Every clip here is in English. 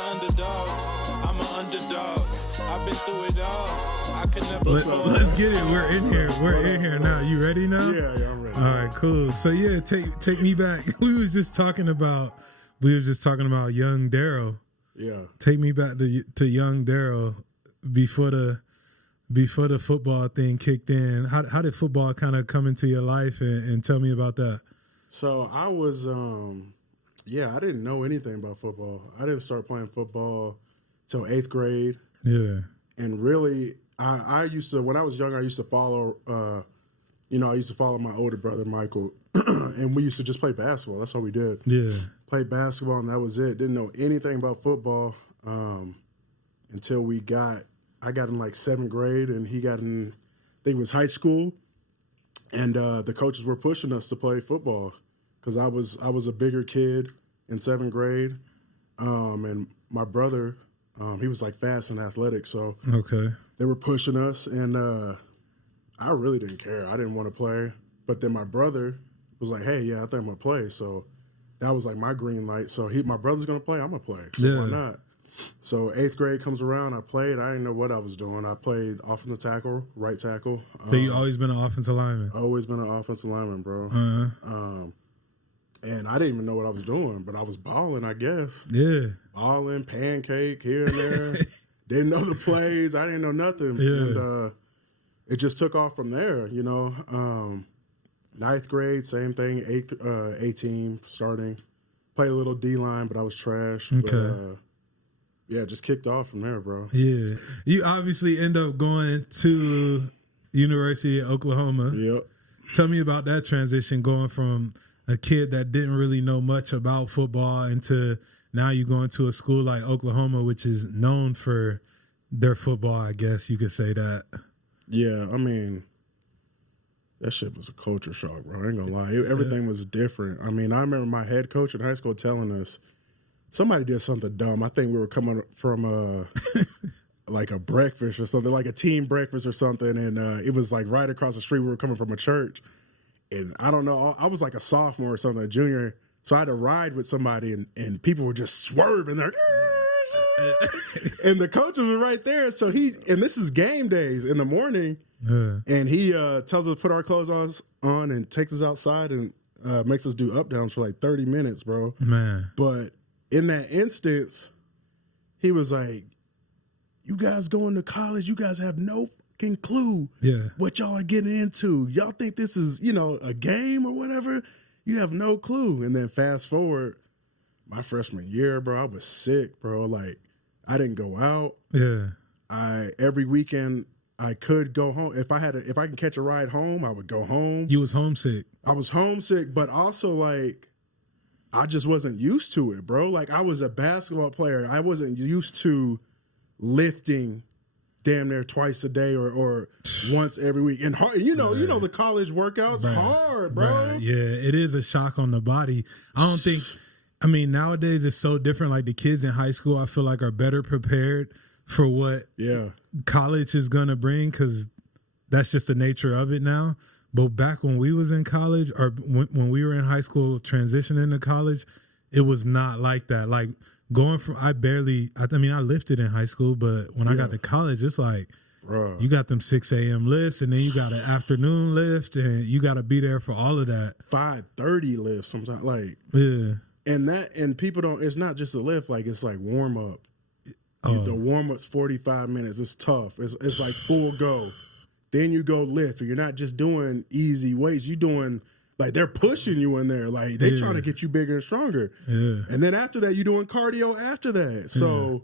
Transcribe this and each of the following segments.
underdogs. I'm an underdog. I've been through it all. I can never Let's get it. We're in here. We're in here now. You ready now? Yeah, I'm ready. All right, cool. So yeah, take me back. We was just talking about young Daryl. Yeah. Take me back to young Daryl before the football thing kicked in. How did football kind of come into your life, and tell me about that? So I was I didn't know anything about football. I didn't start playing football till 8th grade. Yeah. And really, I used to, when I was younger, I used to follow, my older brother, Michael, and we used to just play basketball. That's all we did. Yeah. Played basketball, and that was it. Didn't know anything about football until I got in like 7th grade, and he got in, I think it was high school, and the coaches were pushing us to play football because I was a bigger kid in 7th grade, and my brother, he was like fast and athletic, so okay, they were pushing us, and I really didn't care. I didn't want to play, but then my brother was like, "Hey, yeah, I think I'm gonna play." So that was like my green light. So my brother's gonna play, I'm gonna play. So why not? So 8th grade comes around, I played. I didn't know what I was doing. I played offensive tackle, right tackle. So you always been an offensive lineman? Always been an offensive lineman, bro. Uh-huh. And I didn't even know what I was doing, but I was balling, I guess. Yeah. Balling, pancake here and there. Didn't know the plays. I didn't know nothing. Yeah. And it just took off from there, you know. 9th grade, same thing. A team starting. Played a little D-line, but I was trash. Okay. But, yeah, just kicked off from there, bro. Yeah. You obviously end up going to University of Oklahoma. Yep. Tell me about that transition, going from a kid that didn't really know much about football into now you going to a school like Oklahoma, which is known for their football, I guess you could say that. Yeah, I mean, that shit was a culture shock, bro. I ain't gonna lie. Everything was different. I mean, I remember my head coach in high school telling us, somebody did something dumb. I think we were coming from like a breakfast or something, like a team breakfast or something, and it was like right across the street. We were coming from a church, and I don't know, I was like a sophomore or something, a junior, so I had to ride with somebody, and people were just swerving there. And the coaches were right there, so and this is game days in the morning, and he tells us to put our clothes on and takes us outside and makes us do up downs for like 30 minutes, bro. Man. But in that instance, he was like, you guys going to college, you guys have no fucking clue what y'all are getting into. Y'all think this is, a game or whatever? You have no clue. And then fast forward, my freshman year, bro, I was sick, bro. Like, I didn't go out. Yeah. Every weekend I could go home. If I can catch a ride home, I would go home. You was homesick. I was homesick, but also like, I just wasn't used to it, bro. Like, I was a basketball player. I wasn't used to lifting damn near twice a day or once every week. And hard, you know the college workouts hard, bro. Yeah, it is a shock on the body. Nowadays it's so different. Like the kids in high school, I feel like are better prepared for what college is gonna bring because that's just the nature of it now. But back when we was in college or when we were in high school transitioning to college, it was not like that. Like going from, I lifted in high school, but when I got to college, it's like, bro, you got them 6 a.m. lifts and then you got an afternoon lift and you got to be there for all of that. 5:30 lifts sometimes. Like, yeah. And people don't, it's not just a lift, like it's like warm up. The warm up's 45 minutes. It's tough. It's like full go. Then you go lift. You're not just doing easy weights. You're doing, like, they're pushing you in there. Like, they're trying to get you bigger and stronger. Yeah. And then after that, you're doing cardio after that. So,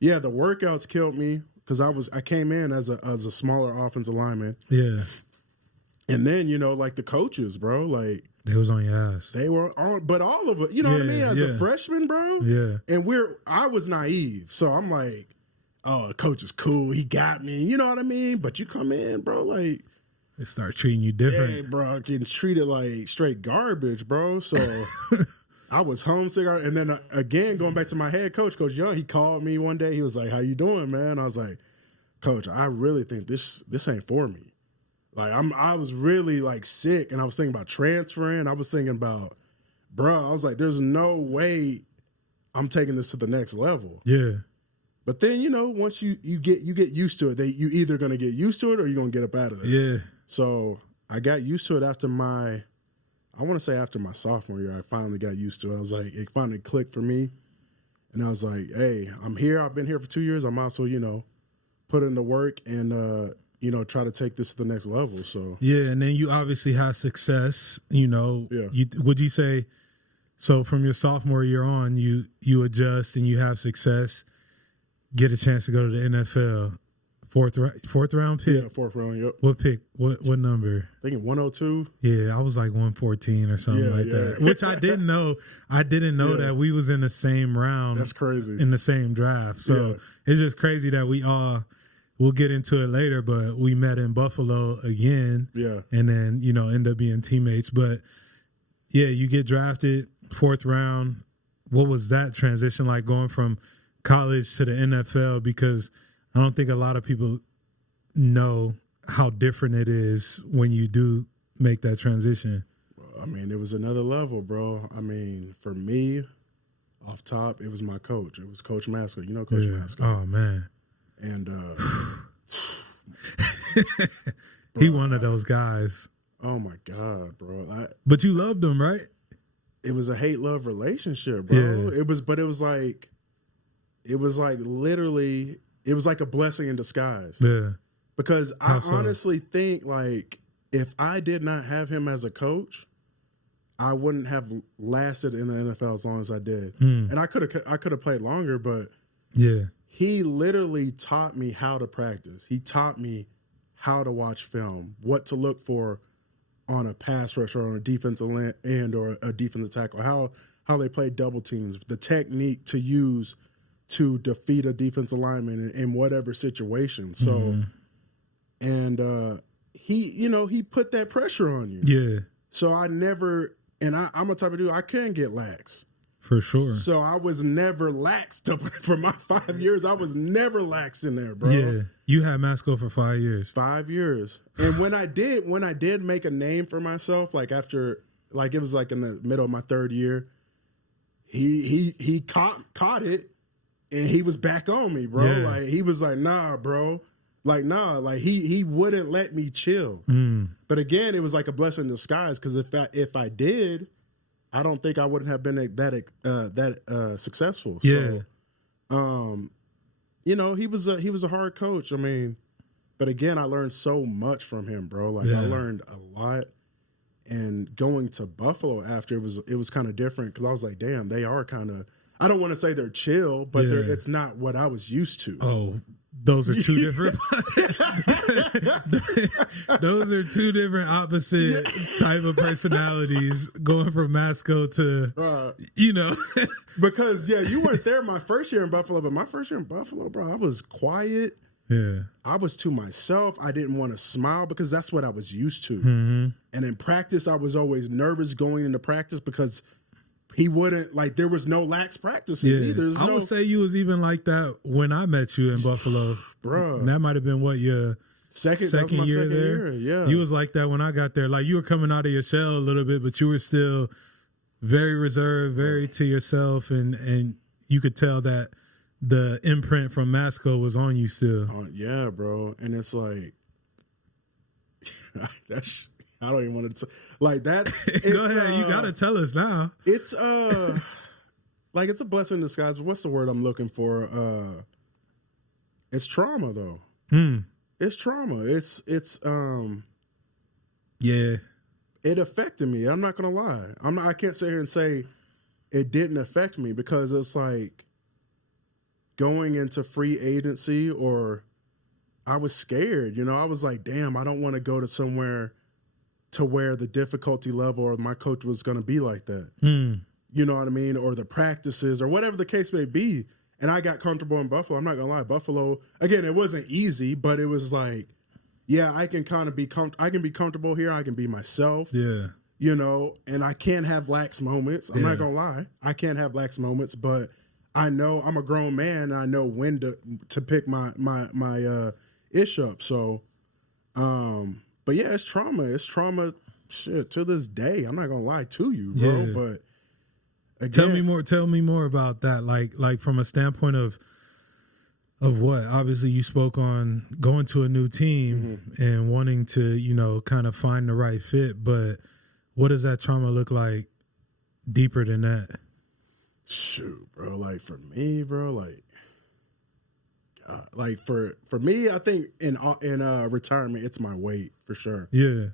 the workouts killed me because I came in as a smaller offensive lineman. Yeah. And then, like the coaches, bro, like. They was on your ass. They were on, but all of it, you know what I mean? As a freshman, bro. Yeah. And I was naive. So I'm like, oh, the coach is cool. He got me. You know what I mean? But you come in, bro, like. They start treating you different. Yeah, bro, getting treated like straight garbage, bro. So I was homesick. And then again, going back to my head coach, Coach Young, he called me one day. He was like, how you doing, man? I was like, Coach, I really think this ain't for me. Like, I was really like sick and I was thinking about transferring. I was thinking about, bro, I was like, there's no way I'm taking this to the next level. Yeah. But then, you know, once you get used to it, you either going to get used to it or you're going to get up out of it. Yeah. So I got used to it after my sophomore year. I finally got used to it. I was like, it finally clicked for me. And I was like, hey, I'm here. I've been here for 2 years. I'm also, you know, put in the work and, you know, try to take this to the next level. So yeah, and then you obviously had success, you know. Yeah. Would you say, so from your sophomore year on, you adjust and you have success, get a chance to go to the NFL. Fourth round pick? Yeah, fourth round, yep. What pick? What number? I think 102. Yeah, I was like 114 or something that. Which I didn't know. I didn't know that we was in the same round. That's crazy. In the same draft. So it's just crazy that we'll get into it later, but we met in Buffalo again. Yeah. And then, you know, end up being teammates. But yeah, you get drafted, fourth round. What was that transition like going from college to the NFL? Because I don't think a lot of people know how different it is when you do make that transition. I mean, it was another level, bro. I mean, for me, off top, it was my coach. It was Coach Masco. You know Coach Masco. Oh, man. And he one of those guys. Oh, my God, bro. But you loved him, right? It was a hate-love relationship, bro. Yeah. It was like literally, it was like a blessing in disguise. Yeah. Because I honestly think, like, if I did not have him as a coach, I wouldn't have lasted in the NFL as long as I did. And I could have played longer, but he literally taught me how to practice. He taught me how to watch film, what to look for on a pass rush or on a defensive end or a defensive tackle, how they play double teams, the technique to use to defeat a defensive lineman in whatever situation. So, and he put that pressure on you. Yeah. So I'm a type of dude, I couldn't get lax. For sure. So I was never lax for my 5 years. I was never lax in there, bro. Yeah. You had Masco for 5 years. 5 years. And when I did make a name for myself, like after, like it was like in the middle of my third year, he caught it. And he was back on me, bro. Yeah. Like he was like, nah, bro. Like, nah. Like he wouldn't let me chill. But again, it was like a blessing in disguise because if I did, I don't think I wouldn't have been that successful. Yeah. So, you know, he was a hard coach. I mean, but again, I learned so much from him, bro. Like I learned a lot. And going to Buffalo after it was kind of different because I was like, damn, they are kind of. I don't want to say they're chill, but it's not what I was used to. Oh, those are two different. Those are two different opposite type of personalities. Going from Masco to, you know, because you weren't there my first year in Buffalo, but my first year in Buffalo, bro, I was quiet. Yeah, I was to myself. I didn't want to smile because that's what I was used to. And in practice, I was always nervous going into practice because. He wouldn't, like, there was no lax practices either. I would say you was even like that when I met you in Buffalo. Bro. And that might have been what, your second year there? Yeah. You was like that when I got there. Like, you were coming out of your shell a little bit, but you were still very reserved, very to yourself, and you could tell that the imprint from Masco was on you still. Yeah, bro. And it's like, I don't even want to like that. Go ahead, you gotta tell us now. It's like it's a blessing in disguise. What's the word I'm looking for? It's trauma though. It's trauma. It's it affected me. I'm not gonna lie. I can't sit here and say it didn't affect me because it's like going into free agency or I was scared. You know, I was like, damn, I don't want to go to somewhere to where the difficulty level or my coach was going to be like that. You know what I mean? Or the practices or whatever the case may be. And I got comfortable in Buffalo. I'm not going to lie. Buffalo, again, it wasn't easy, but it was like, I can kind of I can be comfortable here. I can be myself. Yeah. You know, and I can't have lax moments. I'm not going to lie. I can't have lax moments, but I know I'm a grown man. And I know when to pick my ish up. So, but yeah, it's trauma. It's trauma shit to this day. I'm not gonna lie to you, bro. again, Tell me more about that. Like from a standpoint of what? Obviously, you spoke on going to a new team and wanting to, kind of find the right fit. But what does that trauma look like deeper than that? Shoot, bro. Like for me, bro, like for me, I think in retirement, it's my weight for sure. Yeah.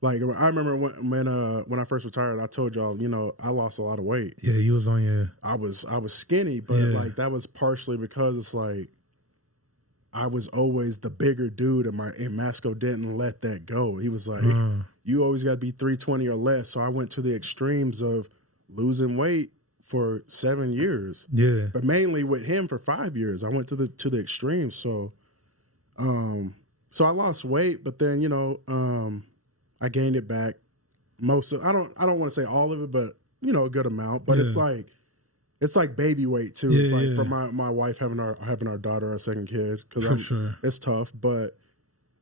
Like I remember when I first retired, I told y'all, I lost a lot of weight. Yeah, you was on your. I was skinny, but like that was partially because it's like I was always the bigger dude, and Masco didn't let that go. He was like, you always got to be 320 or less. So I went to the extremes of losing weight for 7 years. Yeah. But mainly with him for 5 years. I went to the extremes. So I lost weight, but then, I gained it back. I don't want to say all of it, but a good amount. But it's like baby weight too. It's like for my wife having our daughter, our second kid, because it's tough. But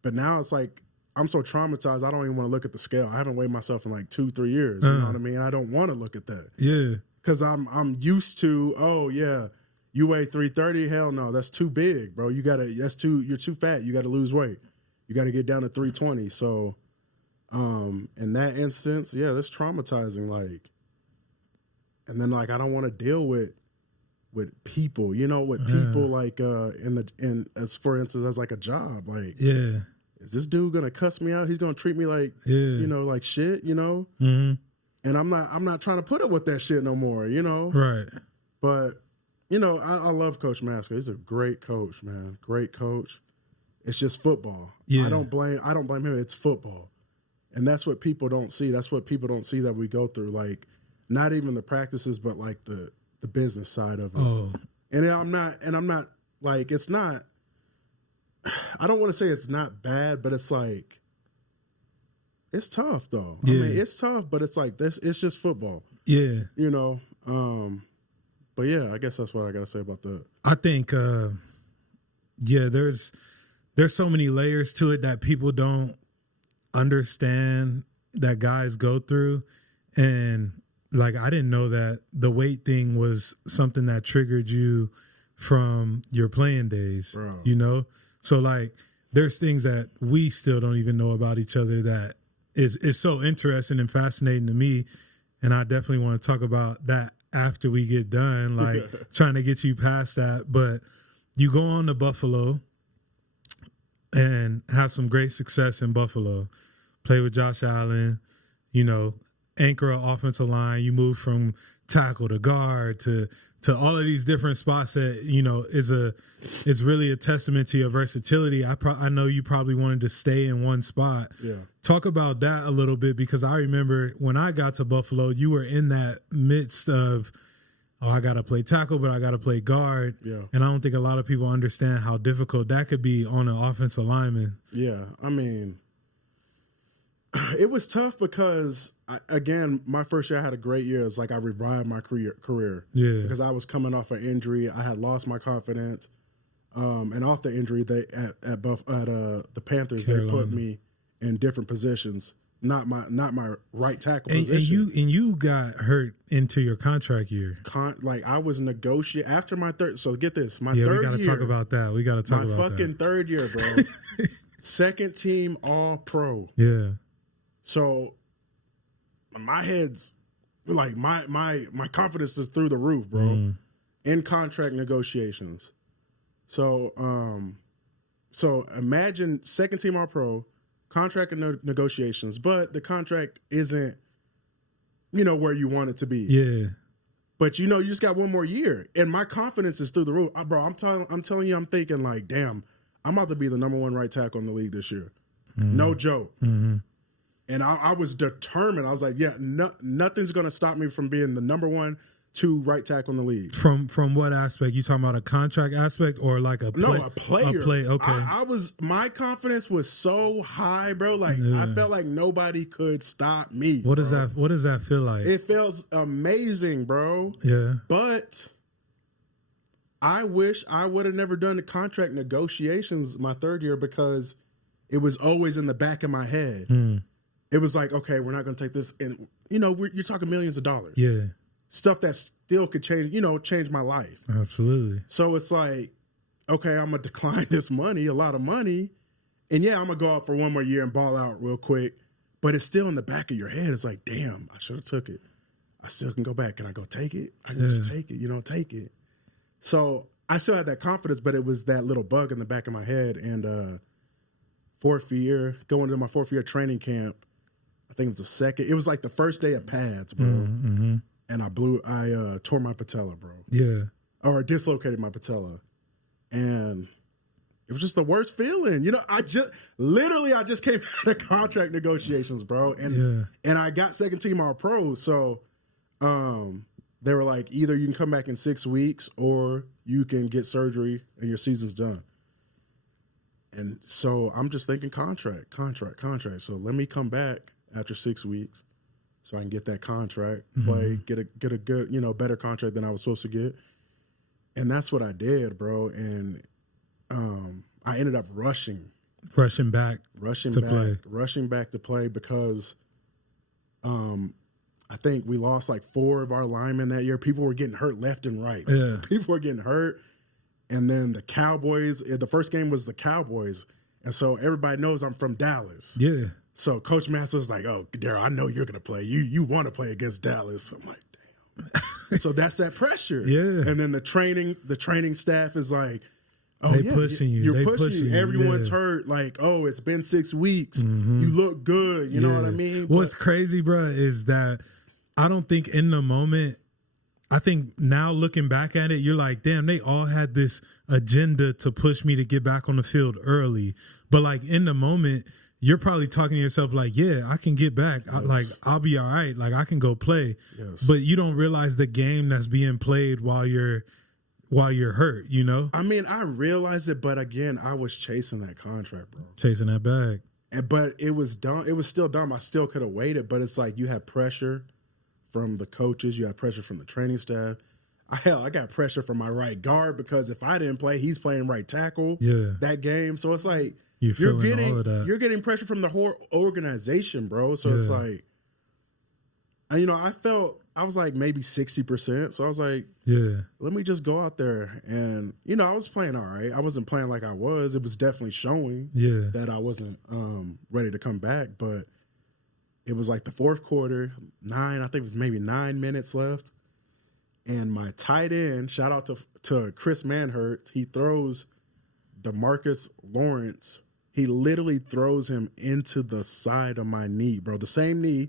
now it's like I'm so traumatized. I don't even want to look at the scale. I haven't weighed myself in like 2-3 years. You know what I mean? I don't want to look at that. Yeah, because I'm used to. Oh yeah, you weigh 330. Hell no, that's too big, bro. You're too fat. You got to lose weight. You got to get down to 320. So, in that instance, that's traumatizing. Like. And then like I don't want to deal with people, with people like as for instance as like a job. Like is this dude gonna cuss me out? He's gonna treat me like like shit, And I'm not trying to put up with that shit no more, Right. But I love Coach Masco. He's a great coach, man. Great coach. It's just football. Yeah. I don't blame him. It's football. And that's what people don't see. That's what people don't see that we go through. Like not even the practices, but like the business side of it. Oh. And I'm not like, it's not, I don't want to say it's not bad, but it's like, it's tough though. Yeah. I mean, it's tough, but it's like this, it's just football. Yeah. But yeah, I guess that's what I got to say about that. I think, there's so many layers to it that people don't understand that guys go through. And like, I didn't know that the weight thing was something that triggered you from your playing days, bro. So like, there's things that we still don't even know about each other that is so interesting and fascinating to me. And I definitely want to talk about that after we get done, like trying to get you past that. But you go on to Buffalo and have some great success in Buffalo, play with Josh Allen, anchor an offensive line. You move from tackle to guard to all of these different spots that, is really a testament to your versatility. I know you probably wanted to stay in one spot. Yeah. Talk about that a little bit, because I remember when I got to Buffalo, you were in that midst of, I got to play tackle, but I got to play guard. Yeah. And I don't think a lot of people understand how difficult that could be on an offensive lineman. Yeah. I mean, it was tough because, my first year I had a great year. It's like I revived my career. Yeah. Because I was coming off an injury. I had lost my confidence. And off the injury, they at the Panthers, Carolina, they put me in different positions. Not my right tackle position. And you got hurt into your contract year. I was negotiating after my third. So get this, third year. We got to talk about that. My fucking third year, bro. Second team All Pro. Yeah. So my head's like my confidence is through the roof, bro. In contract negotiations. So imagine second team All Pro, contract negotiations, but the contract isn't, where you want it to be. Yeah. But you just got one more year, and my confidence is through the roof, bro. I'm telling you, I'm thinking like, damn, I'm about to be the number one right tackle in the league this year. No joke. Mm-hmm. And I was determined. I was like, nothing's going to stop me from being the number 1, 2 right tackle in the league. From what aspect? You talking about a contract aspect or like a play? No, a player. A play, okay. My confidence was so high, bro. Like I felt like nobody could stop me. What does that feel like? It feels amazing, bro. Yeah. But I wish I would have never done the contract negotiations my third year, because it was always in the back of my head. It was like, okay, we're not going to take this. And, you're talking millions of dollars. Yeah. stuff that still could change my life. Absolutely. So it's like, okay, I'm going to decline this money, a lot of money. And yeah, I'm going to go out for one more year and ball out real quick. But it's still in the back of your head. It's like, damn, I should have took it. I still can go back. Can I go take it? I can just take it, take it. So I still had that confidence, but it was that little bug in the back of my head. And going into my 4th year training camp, I think it was like the first day of pads, bro. Mm-hmm. And I tore my patella, bro. Yeah. Or dislocated my patella. And it was just the worst feeling. I just came out of contract negotiations, bro. And I got second team all pro. So they were like, either you can come back in 6 weeks or you can get surgery and your season's done. And so I'm just thinking contract. So let me come back after 6 weeks so I can get that contract, play, get a good, better contract than I was supposed to get. And that's what I did, bro. And I ended up rushing back to play because I think we lost like 4 of our linemen that year. People were getting hurt left and right. Yeah. People were getting hurt. And then the Cowboys, the first game was the Cowboys. And so everybody knows I'm from Dallas. Yeah. So Coach Master was like, oh, Daryl, I know you're going to play. You want to play against Dallas. I'm like, damn. So that's that pressure. Yeah. And then the training staff is like, oh, pushing you. You're pushing you. Everyone's hurt. Like, oh, it's been 6 weeks. Mm-hmm. You look good. You know what I mean? What's crazy, bro, is that I don't think in the moment, I think now looking back at it, you're like, damn, they all had this agenda to push me to get back on the field early. But like in the moment, you're probably talking to yourself like, yeah, I can get back. Yes. I'll be all right. Like I can go play. Yes. But you don't realize the game that's being played while you're hurt, I mean, I realized it, but again, I was chasing that contract, bro. Chasing that bag. But it was dumb. It was still dumb. I still could have waited, but it's like you had pressure from the coaches. You had pressure from the training staff. I got pressure from my right guard because if I didn't play, he's playing right tackle that game. So it's like you're getting pressure from the whole organization, bro. So it's like, and, I was like maybe 60%. So I was like, let me just go out there. And, I was playing all right. I wasn't playing like I was. It was definitely showing that I wasn't ready to come back. But it was like the 4th quarter, I think it was maybe 9 minutes left. And my tight end, shout out to Chris Manhurts, he throws DeMarcus Lawrence. He literally throws him into the side of my knee, bro. The same knee.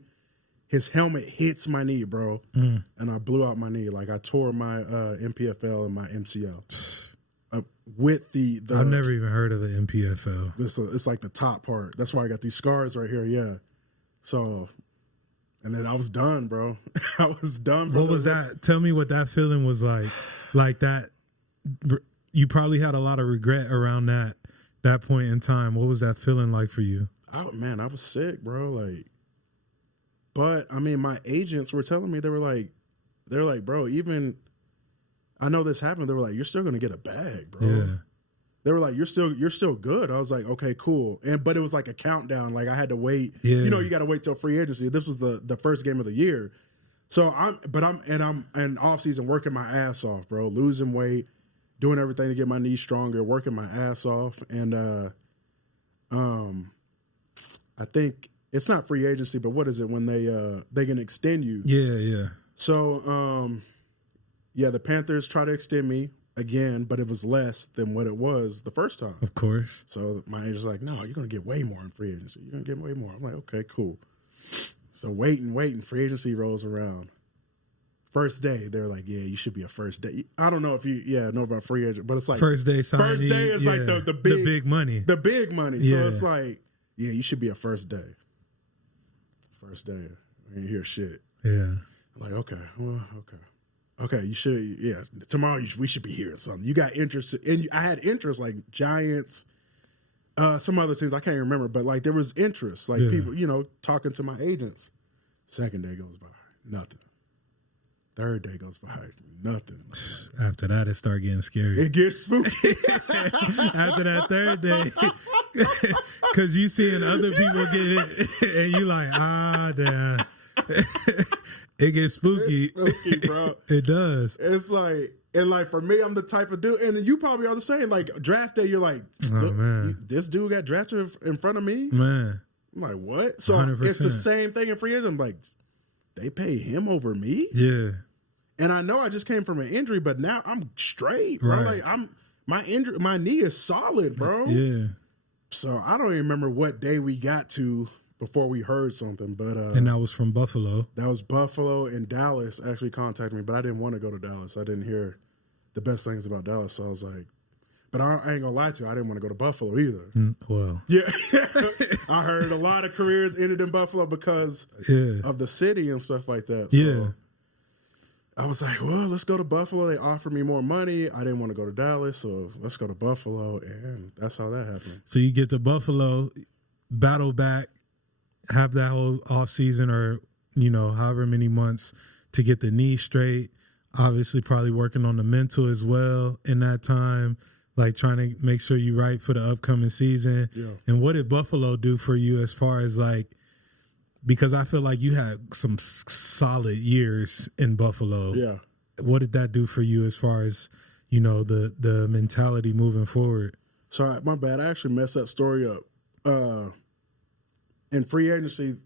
His helmet hits my knee, bro, and I blew out my knee. Like I tore my MPFL and my MCL with the. I've never even heard of the MPFL. It's like the top part. That's why I got these scars right here. Yeah. So, and then I was done, bro. I was done. What was that? Tell me what that feeling was like. Like that, you probably had a lot of regret around that point in time. What was that feeling like for you? Oh man, I was sick, bro. But I mean, my agents were telling me, they're like, bro, even I know this happened. They were like, you're still gonna get a bag, bro. Yeah. They were like, you're still good. I was like, okay, cool. But it was like a countdown. Like I had to wait. Yeah. You got to wait till free agency. This was the first game of the year. So I'm in off season working my ass off, bro. Losing weight, doing everything to get my knees stronger, working my ass off, and I think. It's not free agency, but what is it when they can extend you? Yeah. So, the Panthers try to extend me again, but it was less than what it was the first time. Of course. So my agent's like, no, you're going to get way more in free agency. You're going to get way more. I'm like, okay, cool. So waiting, free agency rolls around. First day, they're like, yeah, you should be a first day. I don't know if you know about free agent, but it's like first day signing. First day is like the big money. The big money. Yeah. So it's like, yeah, you should be a first day. First day, I didn't hear shit. Yeah. I'm like, okay, well, okay, you should, yeah. Tomorrow we should be here or something. You got interest, and I had interest like Giants, some other things I can't even remember, but like there was interest, like people, talking to my agents. Second day goes by, nothing. Third day goes by, nothing. After that, it starts getting scary. It gets spooky. After that third day, because you seeing other people get it, and you like, damn. It gets spooky. It's spooky, bro. It does. It's like, and like for me, I'm the type of dude, and you probably are the same. Like draft day, you're like, man, this dude got drafted in front of me. Man, I'm like, what? So 100%. It's the same thing in free agent. I'm like, they paid him over me. Yeah. And I know I just came from an injury, but now I'm straight, bro. Right. Like my knee is solid, bro. Yeah. So I don't even remember what day we got to before we heard something, but and that was from Buffalo. That was Buffalo, and Dallas actually contacted me, but I didn't want to go to Dallas. I didn't hear the best things about Dallas, so I was like, but I ain't gonna lie to you, I didn't want to go to Buffalo either. Well, yeah, I heard a lot of careers ended in Buffalo because of the city and stuff like that. So yeah. I was like, well, let's go to Buffalo. They offered me more money. I didn't want to go to Dallas, so let's go to Buffalo, and that's how that happened. So you get to Buffalo, battle back, have that whole off season or, however many months to get the knee straight. Obviously probably working on the mental as well in that time, like trying to make sure you're right for the upcoming season. Yeah. And what did Buffalo do for you as far as like, because I feel like you had some solid years in Buffalo. Yeah. What did that do for you as far as, the mentality moving forward? So my bad. I actually messed that story up. In free agency,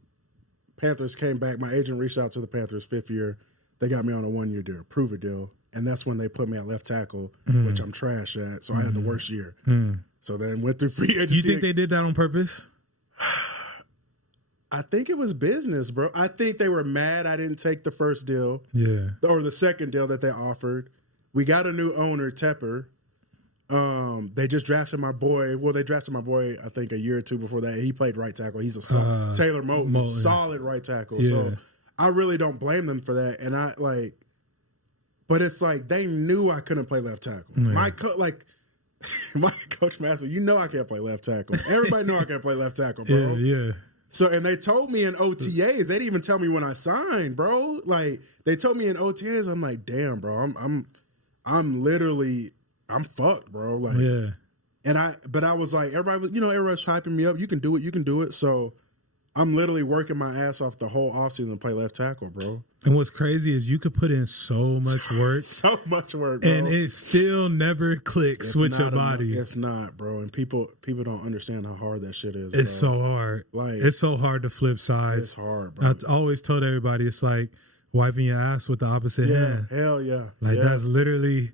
Panthers came back. My agent reached out to the Panthers 5th year. They got me on a 1-year deal, prove it deal. And that's when they put me at left tackle, which I'm trash at. So I had the worst year. So then went through free agency. You think they did that on purpose? I think it was business, bro. I think they were mad I didn't take the first deal. Yeah. Or the second deal that they offered. We got a new owner, Tepper. They just drafted my boy. Well, they drafted my boy, I think, a year or two before that. He played right tackle. He's a Taylor Moton, solid right tackle. Yeah. So I really don't blame them for that. And but it's like they knew I couldn't play left tackle. Yeah. My coach master, I can't play left tackle. Everybody knew I can't play left tackle, bro. Yeah. So, and they told me in OTAs, they didn't even tell me when I signed, bro. Like they told me in OTAs, I'm like, damn, bro, I'm literally, I'm fucked, bro. Like, yeah. But I was like, everybody's hyping me up. You can do it. So I'm literally working my ass off the whole offseason to play left tackle, bro. And what's crazy is you could put in so much work. So much work, bro. And it still never clicks with your body. It's not, bro. And people don't understand how hard that shit is, It's bro. so hard. Like, it's so hard to flip sides. It's hard, bro. I always told everybody it's like wiping your ass with the opposite hand. Hell yeah. Like that's literally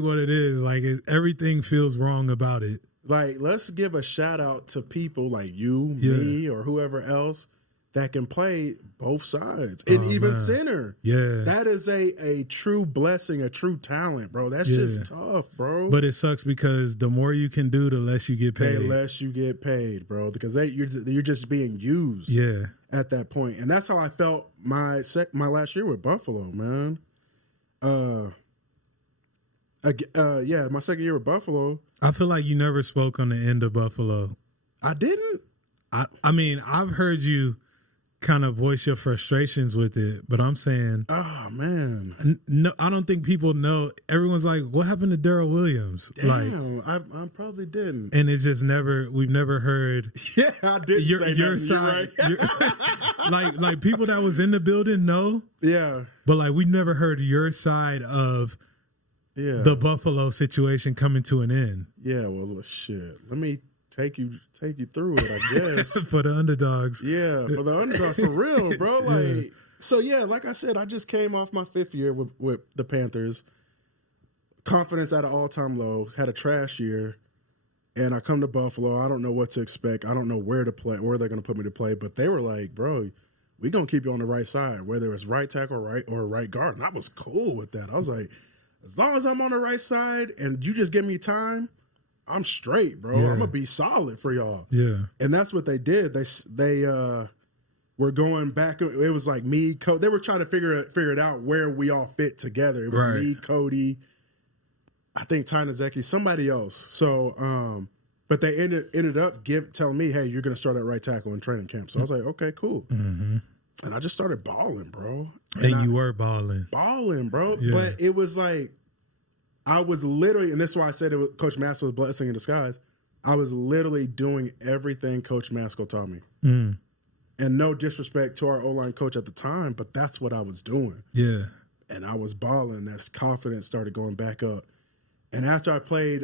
what it is. Like everything feels wrong about it. Like, let's give a shout out to people like you, me, or whoever else that can play both sides and even center. Yeah. That is a true blessing, a true talent, bro. That's just tough, bro. But it sucks because the more you can do, the less you get paid. The less you get paid, bro, because you're just being used at that point. And that's how I felt my last year with Buffalo, man. My second year with Buffalo. I feel like you never spoke on the end of Buffalo. I didn't? I mean, I've heard you kind of voice your frustrations with it, but I'm saying, oh man, no, I don't think people know. Everyone's like, what happened to Darrell Williams? Damn, I probably didn't. And it's just we've never heard. Yeah, I didn't say your side. Right. like people that was in the building know. Yeah, but like we never heard your side of the Buffalo situation coming to an end. Yeah, well, shit. Let me take you through it, I guess. For the underdogs. Yeah, for the underdogs, for real, bro. Like, so yeah, like I said, I just came off my 5th year with the Panthers. Confidence at an all-time low. Had a trash year, and I come to Buffalo. I don't know what to expect. I don't know where to play, where they're going to put me to play. But they were like, bro, we gonna keep you on the right side, whether it's right tackle, or right guard. And I was cool with that. I was like, as long as I'm on the right side and you just give me time, I'm straight, bro. I'm gonna be solid for y'all. Yeah. And that's what they did. They were going back. It was like me, they were trying to figure it out where we all fit together. It was me, Cody, I think Tynazeki, somebody else. So, but they ended up telling me, hey, you're gonna start at right tackle in training camp. So I was like, okay, cool. Mm-hmm. And I just started balling, bro. And you were balling, bro. Yeah. But it was like, I was literally, and this is why I said it was Coach Masco was blessing in disguise. I was literally doing everything Coach Masco taught me. And no disrespect to our O-line coach at the time, but that's what I was doing. Yeah. And I was balling. That confidence started going back up. And after I played,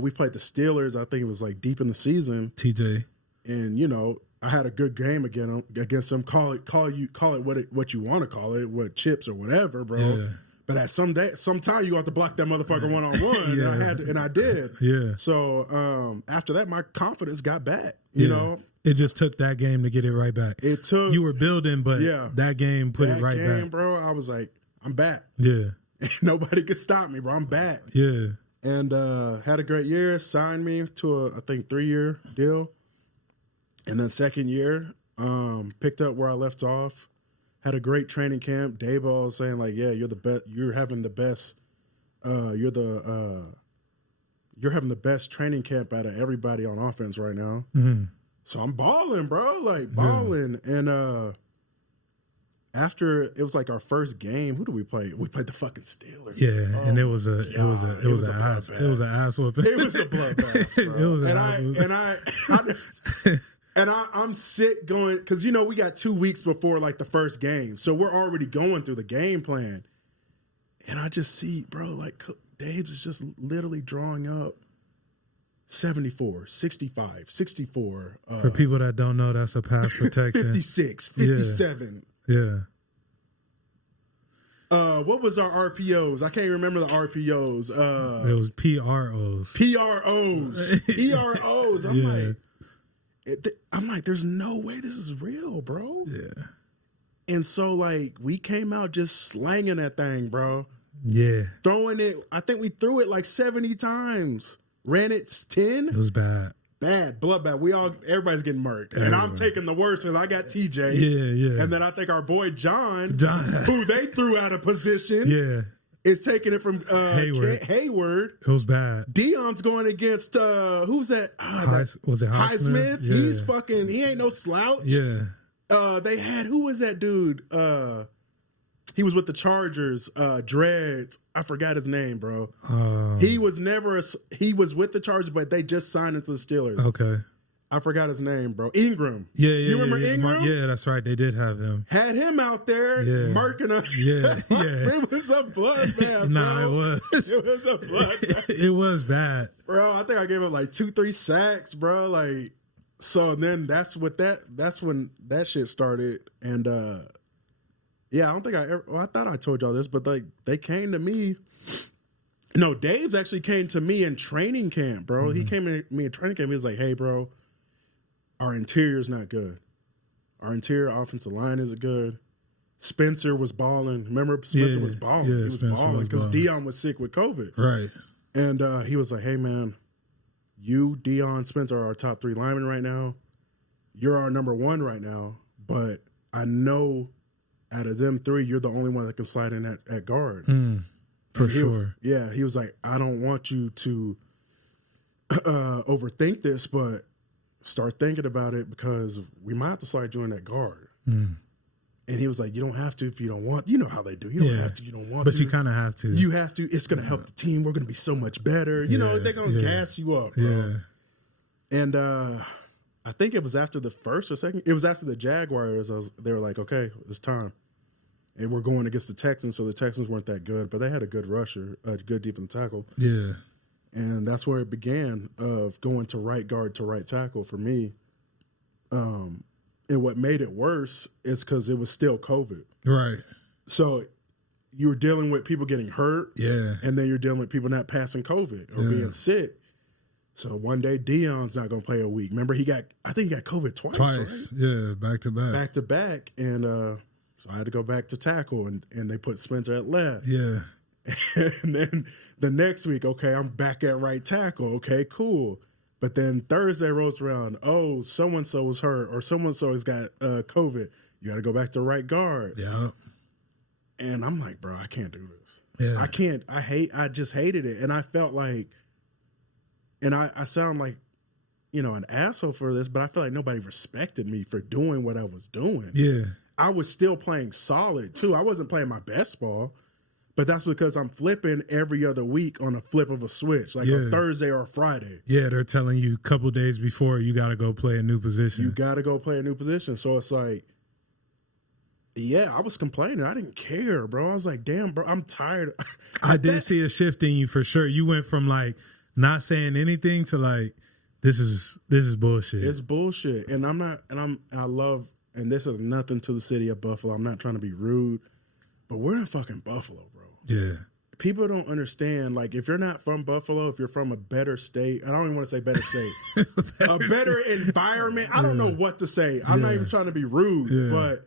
we played the Steelers. I think it was like deep in the season. TJ. And, you know, I had a good game against them. Call it what you want to call it, what chips or whatever, bro. Yeah. But at sometime you have to block that motherfucker one-on-one. Yeah. And I did. Yeah. So after that, my confidence got back, you know. It just took that game to get it right back. It took. You were building, but that game put it right back. Bro, I was like, I'm back. Yeah. Nobody could stop me, bro. I'm back. Yeah. And had a great year. Signed me to I think 3-year deal. And then second year, picked up where I left off. Had a great training camp. Dayball was saying like, yeah, you're the best. You're having the best. You're having the best training camp out of everybody on offense right now. Mm-hmm. So I'm balling, bro. Like balling. Yeah. And after it was like our first game, who did we play? We played the fucking Steelers. Yeah, and it was an ass whooping. It was a bloodbath, bro. It was I'm sick going because you know we got 2 weeks before like the first game, so we're already going through the game plan, and I just see, bro, like Dave's is just literally drawing up 74, 65, 64. For people that don't know, that's a pass protection. 56, 57. Yeah. What was our RPOs? I can't even remember the RPOs. It was PROs. PROs. I'm like, there's no way this is real, bro. Yeah. And so, like, we came out just slanging that thing, bro. Yeah. Throwing it. I think we threw it like 70 times. Ran it 10. It was bad. Bad. Bloodbath. Everybody's getting murked. And I'm taking the worst because I got TJ. Yeah. And then I think our boy John, who they threw out of position, is taking it from Hayward. It was bad. Deion's going against, who's that? Was it Highsmith? Yeah. He's fucking, he ain't no slouch. Yeah. They had, who was that dude? He was with the Chargers, Dreads. I forgot his name, bro. He was with the Chargers, but they just signed him to the Steelers. Okay. I forgot his name, bro. Ingram. Yeah. You remember Ingram? Yeah, that's right. They did have him. Had him out there marking us. Yeah. It was a bloodbath, Nah, bro. it was. It was a bloodbath. It was bad. Bro, I think I gave him like 2-3 sacks, bro. Like, so then that's when that shit started. And yeah, I don't think I thought I told y'all this, but like they came to me. No, Dave's actually came to me in training camp, bro. Mm-hmm. He came to me in training camp. He was like, hey, bro, our interior's not good. Our interior offensive line isn't good. Spencer was balling. Remember, Spencer was balling. Yeah, he was balling because Deion was sick with COVID. Right. And he was like, hey, man, you, Deion, Spencer are our top 3 linemen right now. You're our number 1 right now. But I know out of them 3, you're the only one that can slide in at guard. For sure. He was like, I don't want you to overthink this, but start thinking about it because we might have to slide you in that guard. And he was like, you don't have to if you don't want. You know how they do. You don't have to. You don't want to. But you kind of have to. You have to. It's going to help the team. We're going to be so much better. You know, they're going to gas you up, bro. Yeah. And I think it was after the first or second. It was after the Jaguars. They were like, okay, it's time. And we're going against the Texans, so the Texans weren't that good, but they had a good rusher, a good defensive tackle. Yeah. And that's where it began, of going to right guard to right tackle for me. And what made it worse is because it was still COVID. Right. So you were dealing with people getting hurt. Yeah. And then you're dealing with people not passing COVID or being sick. So one day Deion's not going to play a week. Remember, I think he got COVID twice. Right? Yeah, back to back. Back to back. And so I had to go back to tackle, and they put Spencer at left. Yeah. And then the next week, okay, I'm back at right tackle. Okay, cool. But then Thursday rolls around. Oh, so-and-so was hurt, or so-and-so has got COVID. You got to go back to right guard. Yeah. And I'm like, bro, I can't do this. Yeah. I can't. I just hated it. And I felt like, and I sound like, you know, an asshole for this, but I feel like nobody respected me for doing what I was doing. Yeah. I was still playing solid too. I wasn't playing my best ball, But that's because I'm flipping every other week on a flip of a switch, like a Thursday or a Friday. Yeah, they're telling you a couple days before you got to go play a new position. You got to go play a new position. So it's like, yeah, I was complaining. I didn't care, bro. I was like, damn, bro, I'm tired. I did see a shift in you for sure. You went from like not saying anything to like, this is bullshit. It's bullshit. And I love, and this is nothing to the city of Buffalo. I'm not trying to be rude, but we're in fucking Buffalo, bro. Yeah. People don't understand, like, if you're not from Buffalo, if you're from a better state, I don't even want to say better state, a better environment. I don't know what to say. I'm not even trying to be rude, but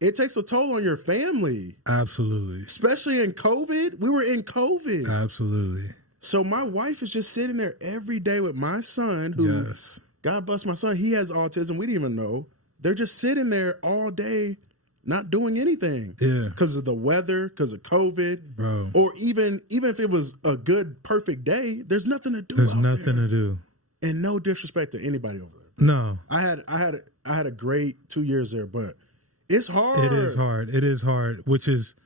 it takes a toll on your family. Absolutely. Especially in COVID. We were in COVID. Absolutely. So my wife is just sitting there every day with my son, who, God bless my son, he has autism. We didn't even know. They're just sitting there all day, not doing anything. Yeah. Because of the weather, because of COVID. Bro. Or even if it was a good, perfect day, there's nothing to do. There's nothing to do. And no disrespect to anybody over there. No. I had a great 2 years there, but it's hard. It is hard. It is hard, which is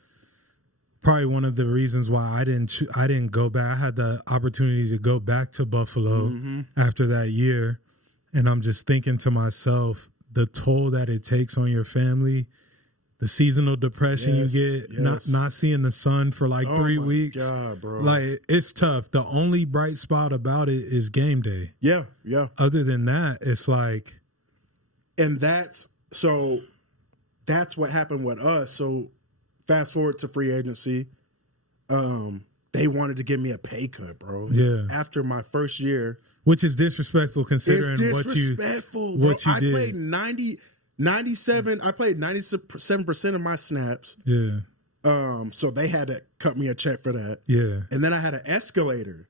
probably one of the reasons why I didn't go back. I had the opportunity to go back to Buffalo after that year, and I'm just thinking to myself, the toll that it takes on your family, the seasonal depression you get, not seeing the sun for like 3 weeks. God, bro. Like, it's tough. The only bright spot about it is game day. Yeah, yeah. Other than that, it's like, and that's what happened with us. So fast forward to free agency. They wanted to give me a pay cut, bro. Yeah. After my first year. Which is disrespectful considering what you did. I played 97. I played 97% of my snaps. Yeah. So they had to cut me a check for that. Yeah. And then I had an escalator.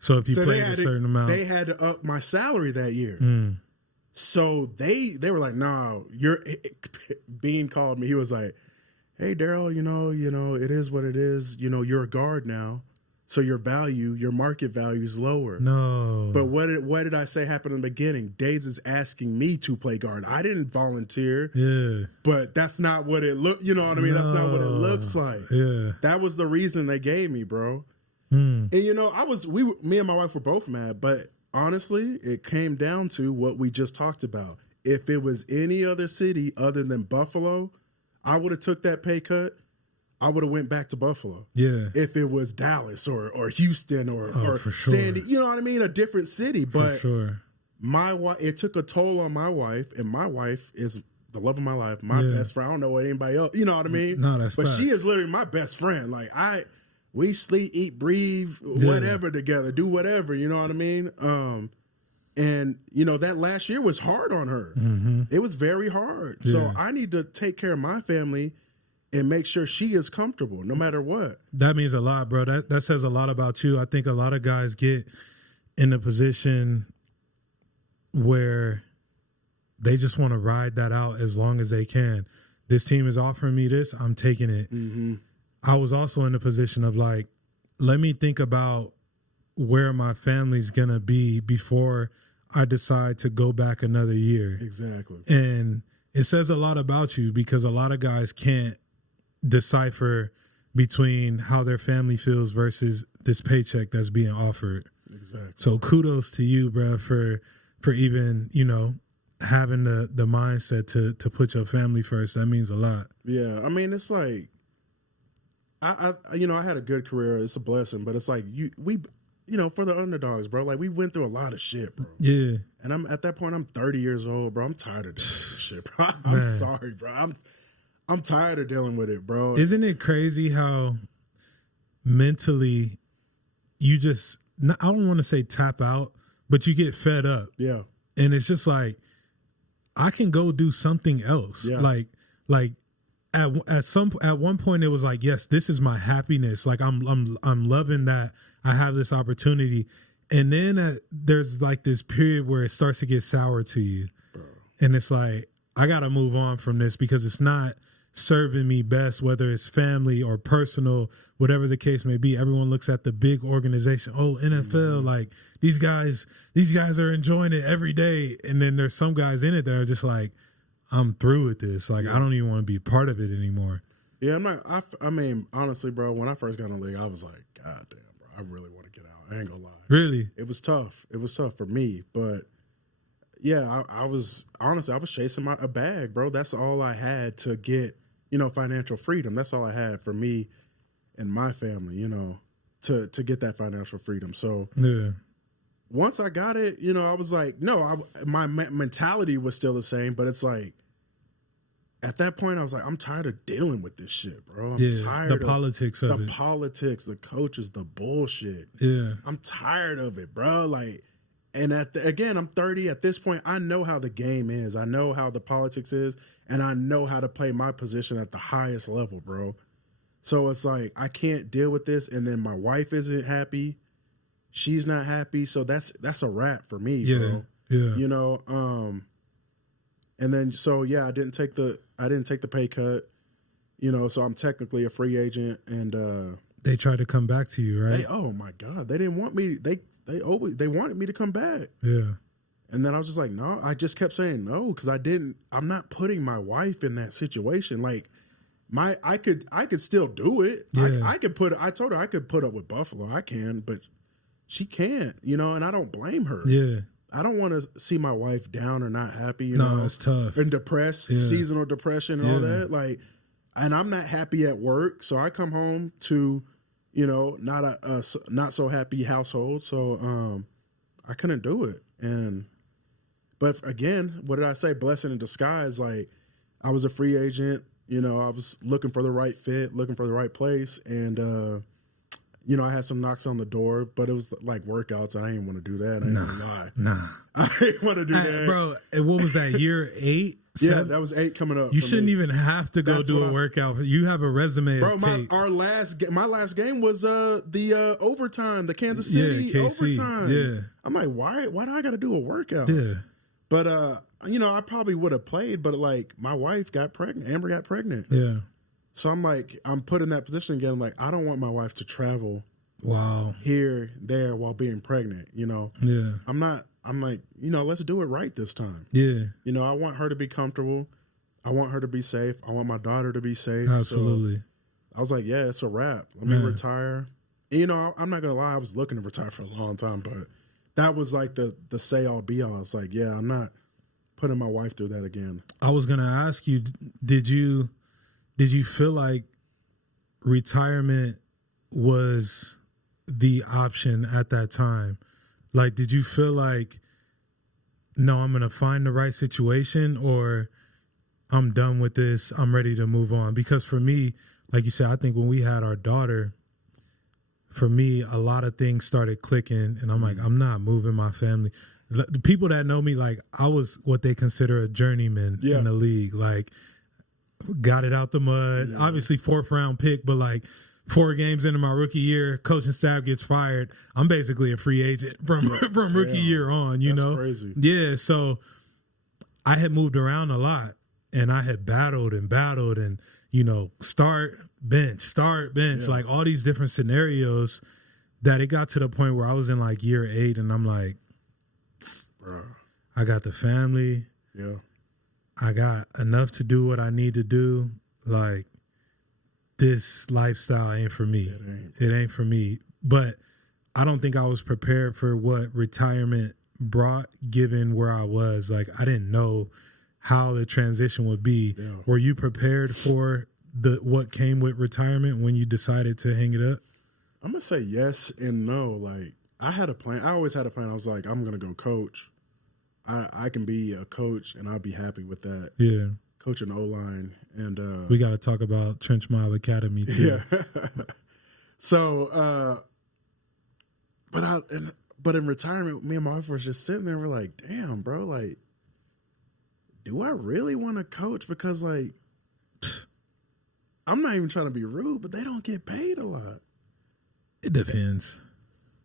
So if you played a certain amount, they had to up my salary that year. So they were like, "No, Bean called me. He was like, "Hey, Daryl, you know, it is what it is. You know, you're a guard now, so your market value is lower." No. But what did I say happened in the beginning? Daves is asking me to play guard. I didn't volunteer. Yeah. But that's not what it looked. You know what I mean? That's not what it looks like. Yeah. That was the reason they gave me, bro. And you know, me and my wife were both mad, but honestly, it came down to what we just talked about. If it was any other city other than Buffalo, I would have took that pay cut. I would have went back to Buffalo. Yeah. If it was Dallas or Houston or for sure. Sandy, you know what I mean? A different city. But for sure. My wife, it took a toll on my wife, and my wife is the love of my life, my best friend. I don't know what anybody else, you know what I mean? No, that's But facts. she is literally my best friend. Like we sleep, eat, breathe, whatever together, do whatever, you know what I mean? And you know, that last year was hard on her. It was very hard. Yeah. So I need to take care of my family and make sure she is comfortable no matter what. That means a lot, bro. That says a lot about you. I think a lot of guys get in a position where they just want to ride that out as long as they can. This team is offering me this, I'm taking it. I was also in a position of like, let me think about where my family's going to be before I decide to go back another year. Exactly. And it says a lot about you because a lot of guys can't decipher between how their family feels versus this paycheck that's being offered. Exactly. So kudos to you, bro, for even, you know, having the mindset to put your family first. That means a lot. Yeah. I mean, it's like, I had a good career. It's a blessing, but it's like we for the underdogs, bro. Like we went through a lot of shit, bro. Yeah. And I'm at that point. I'm 30 years old, bro. I'm tired of dealing with this shit, bro. I'm sorry, bro. I'm tired of dealing with it, bro. Isn't it crazy how mentally you just I don't want to say tap out, but you get fed up. Yeah. And it's just like I can go do something else. Yeah. Like at one point it was like, yes, this is my happiness. Like I'm loving that I have this opportunity. And then there's like this period where it starts to get sour to you. Bro. And it's like, I got to move on from this because it's not serving me best, whether it's family or personal, whatever the case may be. Everyone looks at the big organization. Oh, NFL, like these guys are enjoying it every day. And then there's some guys in it that are just like, I'm through with this. Like, I don't even want to be part of it anymore. Yeah, I'm not. I mean, honestly, bro, when I first got in the league, I was like, God damn, bro, I really want to get out. I ain't gonna lie. Really? It was tough. It was tough for me, but yeah, I was honestly, I was chasing a bag, bro. That's all I had to get, financial freedom. That's all I had for me and my family, to get that financial freedom. So yeah. Once I got it, I was like, no, my mentality was still the same, but it's like, at that point, I was like, I'm tired of dealing with this shit, bro. I'm tired of the politics of it. The politics, the coaches, the bullshit. Yeah. I'm tired of it, bro. Like, and again, I'm 30. At this point, I know how the game is. I know how the politics is, and I know how to play my position at the highest level, bro. So it's like, I can't deal with this, and then my wife isn't happy. She's not happy, so that's a wrap for me, bro. Yeah. And then I didn't take the pay cut, so I'm technically a free agent, and they tried to come back to you, right? Oh my God, they didn't want me. They wanted me to come back. Yeah. And then I was just like, no. I just kept saying no because I'm not putting my wife in that situation. Like I could still do it. Yeah. I told her I could put up with Buffalo. I can, but she can't, and I don't blame her. Yeah. I don't want to see my wife down or not happy, No, it's tough. And depressed, seasonal depression and all that. Like, and I'm not happy at work. So I come home to, not a not so happy household. So I couldn't do it. But again, what did I say? Blessing in disguise. Like, I was a free agent, I was looking for the right fit, looking for the right place. And, I had some knocks on the door, but it was like workouts. I didn't want to do that. I ain't gonna lie. Nah. I didn't want to do that. Bro, what was that, year 8? Yeah, that was 8 coming up. You shouldn't even have to go do a workout. You have a resume bro, of tape. My last game was the overtime, the Kansas City KC, overtime. Yeah. I'm like, why do I got to do a workout? Yeah. But, I probably would have played, but like my wife got pregnant. Amber got pregnant. Yeah. So I'm like, I'm put in that position again. I'm like, I don't want my wife to travel here, there while being pregnant, Yeah. I'm like, let's do it right this time. Yeah. I want her to be comfortable. I want her to be safe. I want my daughter to be safe. Absolutely. So I was like, yeah, it's a wrap. Let me retire. And, I'm not going to lie. I was looking to retire for a long time, but that was like the say all be all. It's like, yeah, I'm not putting my wife through that again. I was going to ask you, did you feel like retirement was the option at that time? Like, did you feel like, no, I'm going to find the right situation, or I'm done with this, I'm ready to move on? Because for me, like you said, I think when we had our daughter, for me, a lot of things started clicking, and I'm like, I'm not moving my family. The people that know me, like, I was what they consider a journeyman in the league. Like, got it out the mud. Yeah. Obviously, 4th round pick, but like 4 games into my rookie year, coaching staff gets fired. I'm basically a free agent from rookie year on. That's crazy. Yeah. So I had moved around a lot, and I had battled and start bench, like all these different scenarios. That it got to the point where I was in like year 8, and I'm like, bro, I got the family. Yeah. I got enough to do what I need to do. Like, this lifestyle ain't for me. It ain't for me. But I don't think I was prepared for what retirement brought, given where I was. Like, I didn't know how the transition would be. Yeah. Were you prepared for what came with retirement when you decided to hang it up? I'm going to say yes and no. Like, I had a plan. I always had a plan. I was like, I'm going to go coach. I can be a coach, and I'll be happy with that. Yeah. Coaching O-line. And we got to talk about Trench Mile Academy, too. Yeah. So, but in retirement, me and my wife were just sitting there. We're like, damn, bro, like, do I really want to coach? Because, like, I'm not even trying to be rude, but they don't get paid a lot. It depends.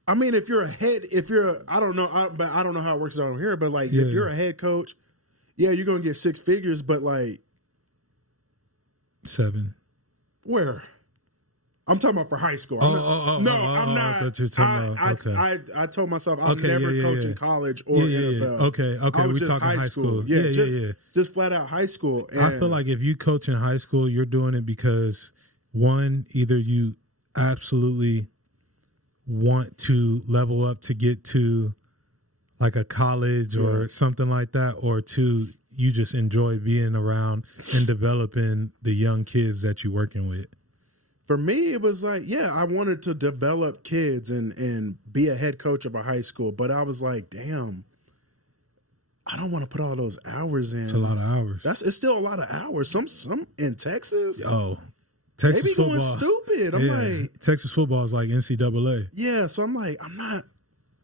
I mean, I don't know how it works out here, but like, if you're a head coach, you're going to get 6 figures, but like 7. Where? I'm talking about for high school. I'm not. I thought you were talking about, okay. I told myself I'm never coaching college or NFL. Okay. I was We just talking high school. Just flat out high school. And I feel like if you coach in high school, you're doing it because one, either you absolutely want to level up to get to like a college or something like that, or two, you just enjoy being around and developing the young kids that you're working with. For me, it was like, I wanted to develop kids and be a head coach of a high school, but I was like, damn, I don't want to put all those hours in. It's a lot of hours. It's still a lot of hours. Some in Texas. Oh, Texas they be football. Going stupid. I'm like, Texas football is like NCAA. Yeah, so I'm like, I'm not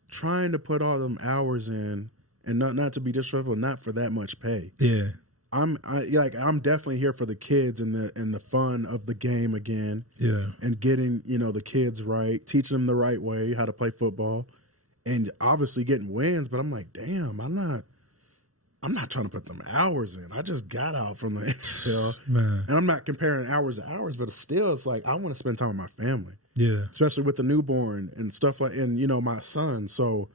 trying to put all them hours in, and not to be disrespectful, not for that much pay. Yeah. I'm definitely here for the kids and the fun of the game again. Yeah. And getting, the kids right, teaching them the right way, how to play football, and obviously getting wins. But I'm like, damn, I'm not trying to put them hours in. I just got out from the NFL. Man. And I'm not comparing hours to hours, but it's like I want to spend time with my family. Yeah. Especially with the newborn and stuff like, and my son. So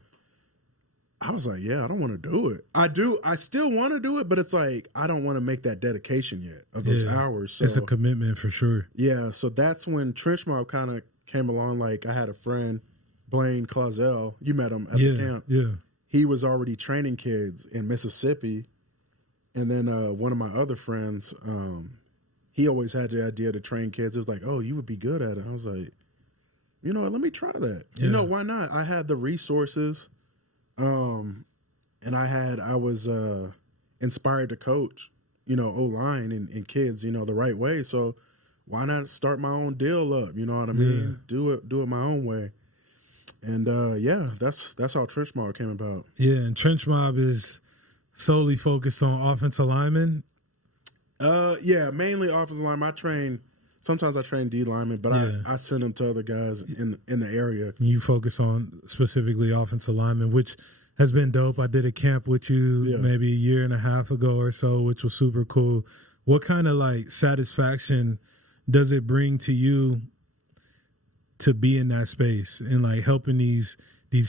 I was like, I don't want to do it. I still want to do it, but it's like, I don't want to make that dedication yet of those hours. So, it's a commitment for sure. Yeah. So that's when Trench Mob kind of came along. Like I had a friend, Blaine Clausell. You met him at the camp. Yeah. He was already training kids in Mississippi. And then one of my other friends, he always had the idea to train kids. It was like, oh, you would be good at it. I was like, you know what, let me try that. Yeah. Why not? I had the resources. And I was inspired to coach, O-line and kids, the right way. So why not start my own deal up? You know what I mean? Do it my own way. And that's how Trench Mob came about. Yeah, and Trench Mob is solely focused on offensive linemen. Mainly offensive linemen. Sometimes I train D linemen, but I send them to other guys in the area. You focus on specifically offensive linemen, which has been dope. I did a camp with you maybe a year and a half ago or so, which was super cool. What kind of like satisfaction does it bring to you to be in that space and like helping these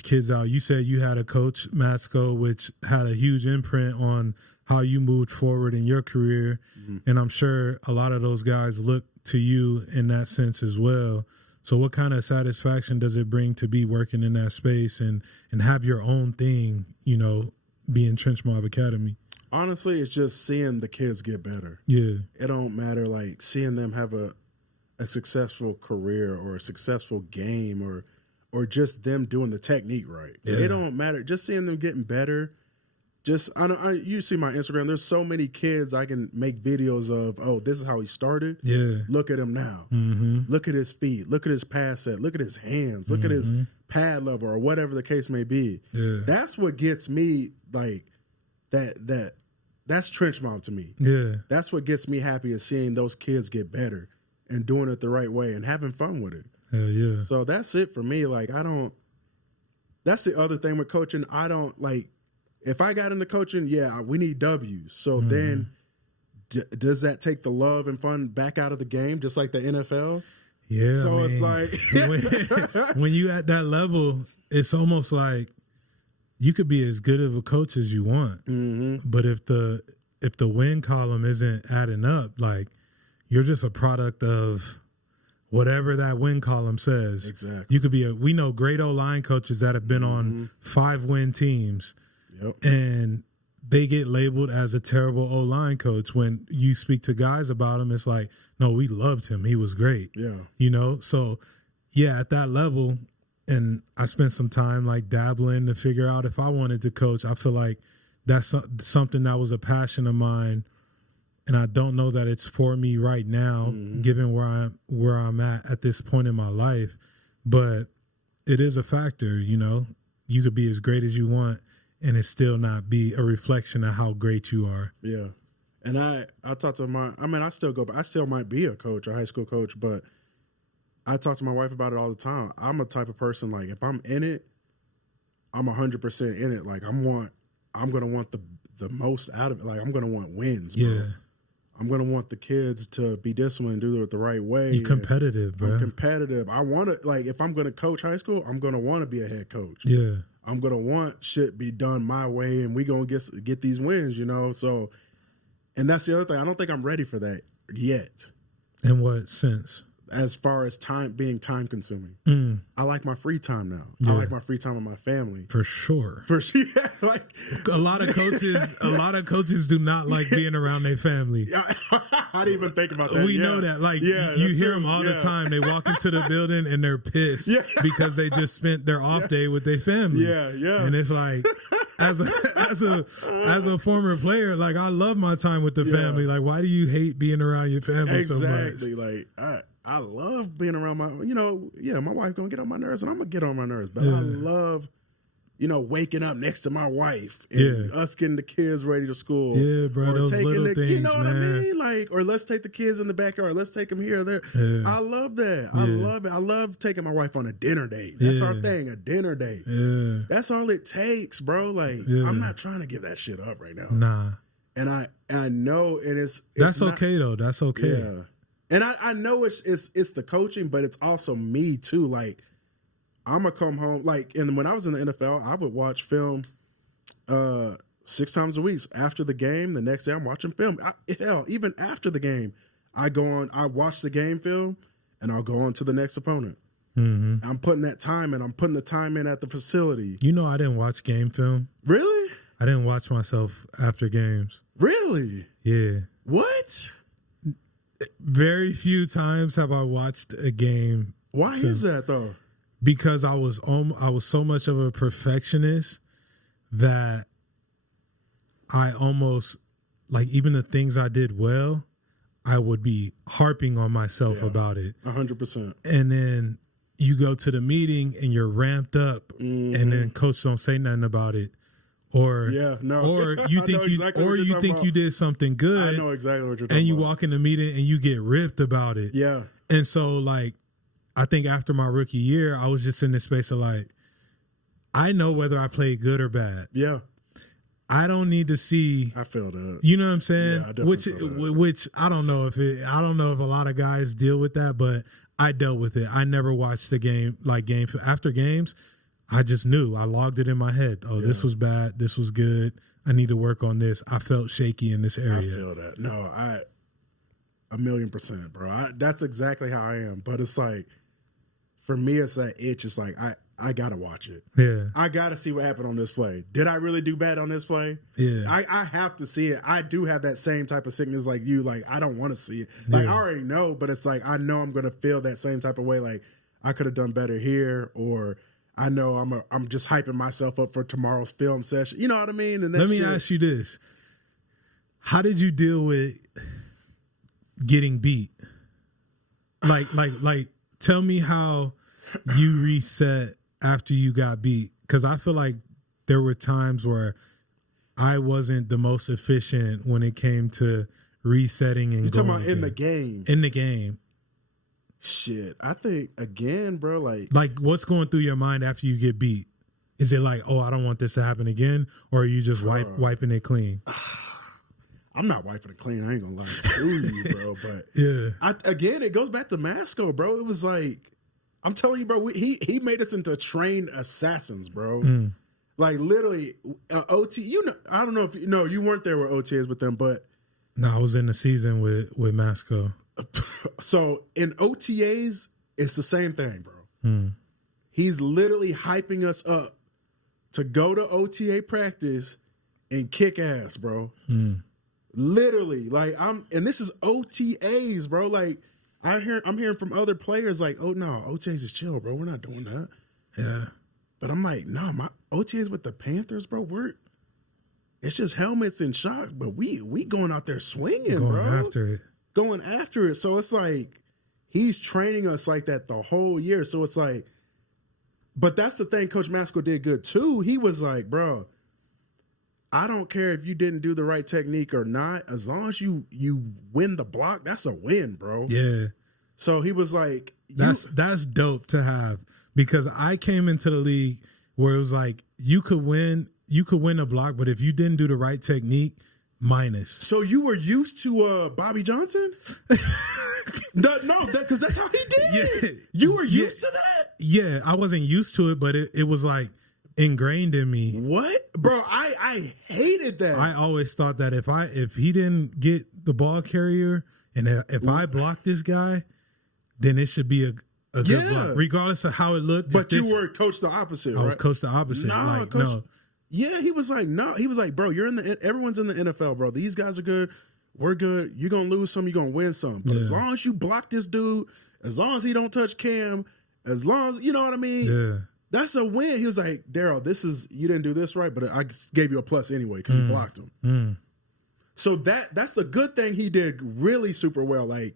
kids out? You said you had a coach, Matsko, which had a huge imprint on how you moved forward in your career. Mm-hmm. And I'm sure a lot of those guys look to you in that sense as well. So what kind of satisfaction does it bring to be working in that space and have your own thing, being Trench Mob Academy? Honestly, it's just seeing the kids get better. Yeah. It don't matter, like seeing them have a successful career or a successful game or just them doing the technique right. Yeah. It don't matter. Just seeing them getting better. You see my Instagram. There's so many kids I can make videos of. Oh, this is how he started. Yeah. Look at him now. Mm-hmm. Look at his feet. Look at his pass set. Look at his hands. Look at his pad level or whatever the case may be. Yeah. That's what gets me like that. That's Trench Mob to me. Yeah. That's what gets me happy is seeing those kids get better and doing it the right way and having fun with it. Hell yeah. So that's it for me. Like that's the other thing with coaching. I don't like. If I got into coaching, we need W's. So then does that take the love and fun back out of the game, just like the NFL? Yeah. So it's like when you at that level, it's almost like you could be as good of a coach as you want. Mm-hmm. But if the win column isn't adding up, like you're just a product of whatever that win column says. Exactly. You could be we know great O-line coaches that have been on 5-win teams. Yep. And they get labeled as a terrible O-line coach. When you speak to guys about him, it's like, no, we loved him. He was great. Yeah. So at that level, and I spent some time like dabbling to figure out if I wanted to coach. I feel like that's something that was a passion of mine. And I don't know that it's for me right now, given where I'm at this point in my life. But it is a factor, You could be as great as you want and it still not be a reflection of how great you are. Yeah. And I talked to I still might be a coach, a high school coach, but I talk to my wife about it all the time. I'm a type of person, like, if I'm in it, I'm 100% in it. Like, I'm going to want the most out of it. Like, I'm going to want wins, bro. Yeah. I'm going to want the kids to be disciplined and do it the right way. You're competitive, bro. I'm competitive. I want to, like, if I'm going to coach high school, I'm going to want to be a head coach. Yeah. I'm going to want shit be done my way, and we going to get these wins, you know? So, and that's the other thing. I don't think I'm ready for that yet. In what sense? As far as being time consuming. I like my free time now. Yeah. I like my free time with my family. For sure. Yeah, like a lot of coaches do not like being around their family. I didn't even think about that. We know that. Like you hear them all the time. They walk into the building and they're pissed because they just spent their off day with their family. Yeah. And it's like, as a former player, like I love my time with the family. Like, why do you hate being around your family so much? Exactly. Like I love being around my, my wife gonna get on my nerves and I'm gonna get on my nerves, but I love, waking up next to my wife and us getting the kids ready to school. Yeah, bro, or those taking little things, you know what man. I mean? Like, or let's take the kids in the backyard. Let's take them here or there. Yeah. I love that. I love it. I love taking my wife on a dinner date. That's our thing, a dinner date. Yeah. That's all it takes, bro. Like, I'm not trying to give that shit up right now. Nah. And I know, and it's that's not, okay though. That's okay. Yeah. And I know it's the coaching, but it's also me too. Like, I'm gonna come home. Like, and when I was in the NFL, I would watch film 6 times a week. After the game, the next day I'm watching film. Hell, even after the game, I watch the game film, and I'll go on to the next opponent. Mm-hmm. I'm putting that time in. I'm putting the time in at the facility. You know, I didn't watch game film. Really? I didn't watch myself after games. Really? Yeah. What? Very few times have I watched a game. Why is that though? Because I was so much of a perfectionist that I almost, like, even the things I did well, I would be harping on myself about it. 100%. And then you go to the meeting and you're ramped up, and then coach don't say nothing about it. Or or you think you did something good. I know exactly what you're talking about. And you walk in the meeting and you get ripped about it. Yeah. And so, like, I think after my rookie year, I was just in this space of like, I know whether I played good or bad. Yeah. I don't need to see. I feel that. You know what I'm saying? Yeah, I definitely feel that. Which I don't know if a lot of guys deal with that, but I dealt with it. I never watched the game, like games after games. I just knew. I logged it in my head. Oh, this was bad. This was good. I need to work on this. I felt shaky in this area. I feel that. No, 1,000,000%, bro. That's exactly how I am. But it's like, for me, it's that itch. It's like, I got to watch it. Yeah. I got to see what happened on this play. Did I really do bad on this play? Yeah. I have to see it. I do have that same type of sickness like you. Like, I don't want to see it. Like, I already know, but it's like, I know I'm going to feel that same type of way. Like, I could have done better here, or I know I'm just hyping myself up for tomorrow's film session. You know what I mean? And let me ask you this. How did you deal with getting beat? Like, tell me how you reset after you got beat. Because I feel like there were times where I wasn't the most efficient when it came to resetting and You're talking about again. in the game. In the game. Shit, I think, again, bro, like what's going through your mind after you get beat? Is it like, oh, I don't want this to happen again? Or are you just wiping it clean? I'm not wiping it clean. I ain't gonna lie to you, bro. But yeah, it goes back to Masco, bro. It was like, I'm telling you, bro, he made us into trained assassins, bro. Like, literally, OT, I don't know if, you weren't there with OTAs with them, but. No, I was in the season with Masco. So in OTAs, it's the same thing, bro. He's literally hyping us up to go to OTA practice and kick ass, bro. Literally, like, and this is OTAs, bro. Like, I'm hearing from other players like, oh no, OTAs is chill, bro. We're not doing that. Yeah, but I'm like, no, my OTAs with the Panthers, bro. It's just helmets and shock, but we going out there swinging, going after it. So it's like, he's training us like that the whole year. So it's like, but that's the thing Coach Masco did good too. He was like, bro, I don't care if you didn't do the right technique or not. As long as you win the block, that's a win, bro. Yeah. So he was like, that's dope to have, because I came into the league where it was like, you could win a block, but if you didn't do the right technique, minus. So you were used to Bobby Johnson? No, because that's how he did it. You were used to that? Yeah, I wasn't used to it, but it was like ingrained in me. What? Bro, I hated that. I always thought that if he didn't get the ball carrier and if I blocked this guy, then it should be a good block, regardless of how it looked. But you were coached the opposite, right? I was coached the opposite. No, coach, no. Yeah, he was like, no. He was like, bro, everyone's in the NFL, bro. These guys are good. We're good. You're going to lose some. You're going to win some. But as long as you block this dude, as long as he don't touch Cam, as long as, you know what I mean? Yeah. That's a win. He was like, Daryl, you didn't do this right, but I gave you a plus anyway because you blocked him. So that's a good thing he did really super well. Like,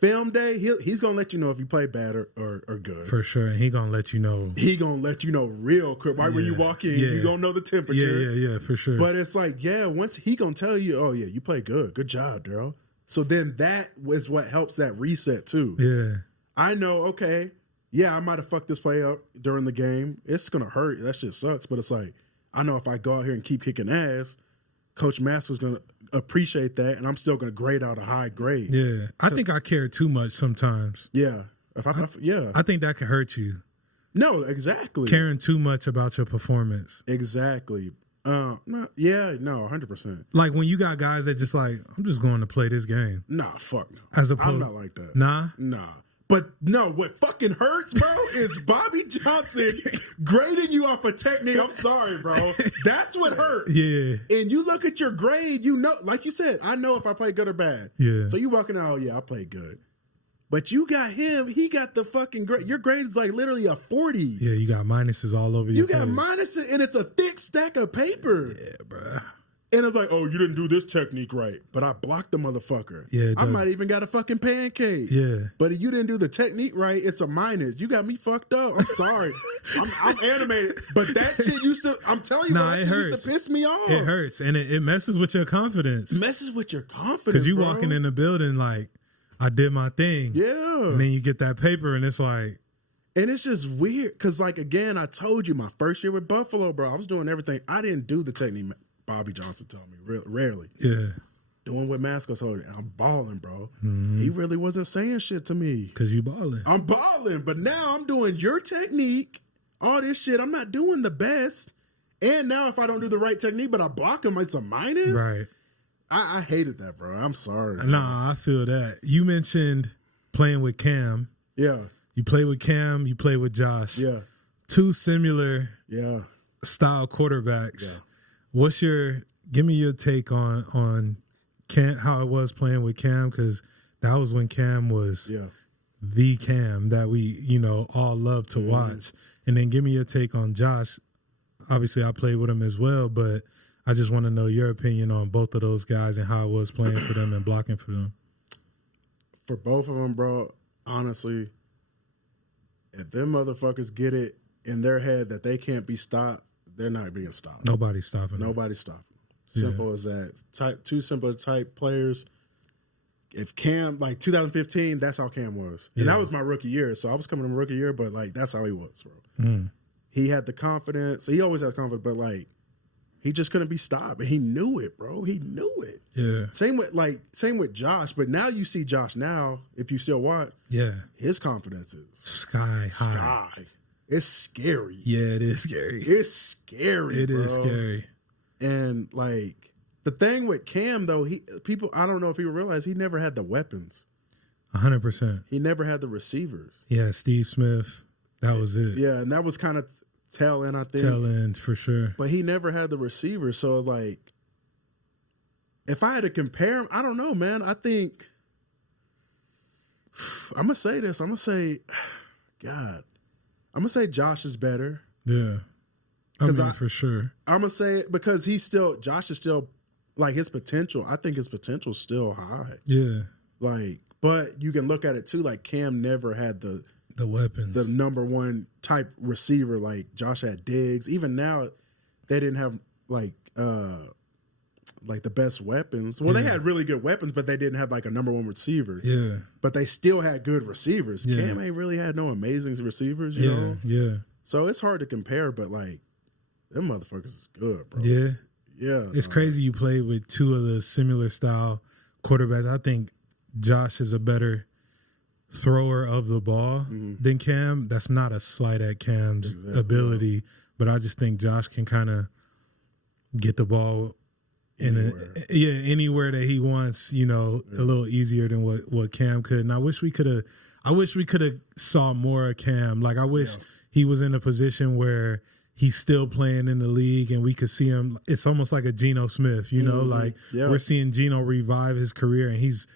film day, he's going to let you know if you play bad or good. For sure. And he going to let you know. He going to let you know real quick. Right when you walk in, you going to know the temperature. Yeah, for sure. But it's like, once he going to tell you, oh, yeah, you play good. Good job, Daryl. So then that is what helps that reset, too. Yeah. I know, okay, I might have fucked this play up during the game. It's going to hurt. That shit sucks. But it's like, I know if I go out here and keep kicking ass, Coach Masters going to appreciate that, and I'm still going to grade out a high grade. Yeah. I think I care too much sometimes. Yeah. I think that could hurt you. No, exactly. Caring too much about your performance. Exactly. 100%. Like when you got guys that just like, I'm just going to play this game. Nah, fuck no. I'm not like that. Nah? Nah. But no, what fucking hurts, bro, is Bobby Johnson grading you off a technique. I'm sorry, bro. That's what hurts. Yeah. And you look at your grade, you know, like you said, I know if I play good or bad. Yeah. So you walking out, oh yeah, I played good. But you got him, he got the fucking grade. Your grade is like literally a 40. Yeah, you got minuses all over your You got face. minuses, and it's a thick stack of paper. Yeah, bro. And it's like, oh, you didn't do this technique right, but I blocked the motherfucker. Yeah, I might even got a fucking pancake. Yeah. But if you didn't do the technique right, it's a minus. You got me fucked up. I'm sorry. I'm animated. But that shit used to, I'm telling you, that shit used to piss me off. It hurts. And it messes with your confidence. Messes with your confidence, because you walking in the building like, I did my thing. Yeah. And then you get that paper and it's like. And it's just weird. Because like, again, I told you my first year with Buffalo, bro, I was doing everything. I didn't do the technique Bobby Johnson told me, rarely. Yeah. Doing what Masco told me. I'm balling, bro. Mm-hmm. He really wasn't saying shit to me. Because you balling. I'm balling. But now I'm doing your technique. All this shit. I'm not doing the best. And now if I don't do the right technique, but I block him, it's a minus? Right. I hated that, bro. I'm sorry. Nah, I feel that. You mentioned playing with Cam. Yeah. You play with Cam, you play with Josh. Yeah. Two similar style quarterbacks. Yeah. Give me your take on Cam, how it was playing with Cam, because that was when Cam was the Cam that we, all love to watch. And then give me your take on Josh. Obviously, I played with him as well, but I just want to know your opinion on both of those guys and how it was playing for them and blocking for them. For both of them, bro, honestly, if them motherfuckers get it in their head that they can't be stopped, they're not being stopped. Nobody's stopping them. Nobody's stopping them. Simple as that. Two simple type players. If Cam, like 2015, that's how Cam was. And that was my rookie year. So I was coming to my rookie year, but like that's how he was, bro. He had the confidence. He always had confidence, but like he just couldn't be stopped. And he knew it, bro. He knew it. Yeah. Same with Josh. But now you see Josh now, if you still watch, his confidence is sky high. It's scary. Yeah, it is scary. It's scary. It is scary. And like the thing with Cam though, I don't know if people realize he never had the weapons. 100%. He never had the receivers. Yeah, Steve Smith. That was it. Yeah, and that was kind of tail end, I think. Tail end for sure. But he never had the receivers. So like, if I had to compare him, I don't know, man. I think I'm gonna say this. I'm gonna say, God. I'm going to say Josh is better. Yeah. For sure. I'm going to say it because Josh is still, like his potential, I think his potential is still high. Yeah. Like, but you can look at it too, like Cam never had the weapons. The number one type receiver like Josh had Diggs. Even now, they didn't have like the best weapons. Well, they had really good weapons, but they didn't have like a number one receiver. Yeah. But they still had good receivers. Yeah. Cam ain't really had no amazing receivers, you know? Yeah. So it's hard to compare, but like, them motherfuckers is good, bro. Yeah. Yeah. It's crazy you played with two of the similar style quarterbacks. I think Josh is a better thrower of the ball than Cam. That's not a slight at Cam's ability, but I just think Josh can kind of get the ball anywhere that he wants, a little easier than what Cam could. And I wish we could have saw more of Cam. Like, I wish he was in a position where he's still playing in the league and we could see him. It's almost like a Geno Smith, we're seeing Geno revive his career and he's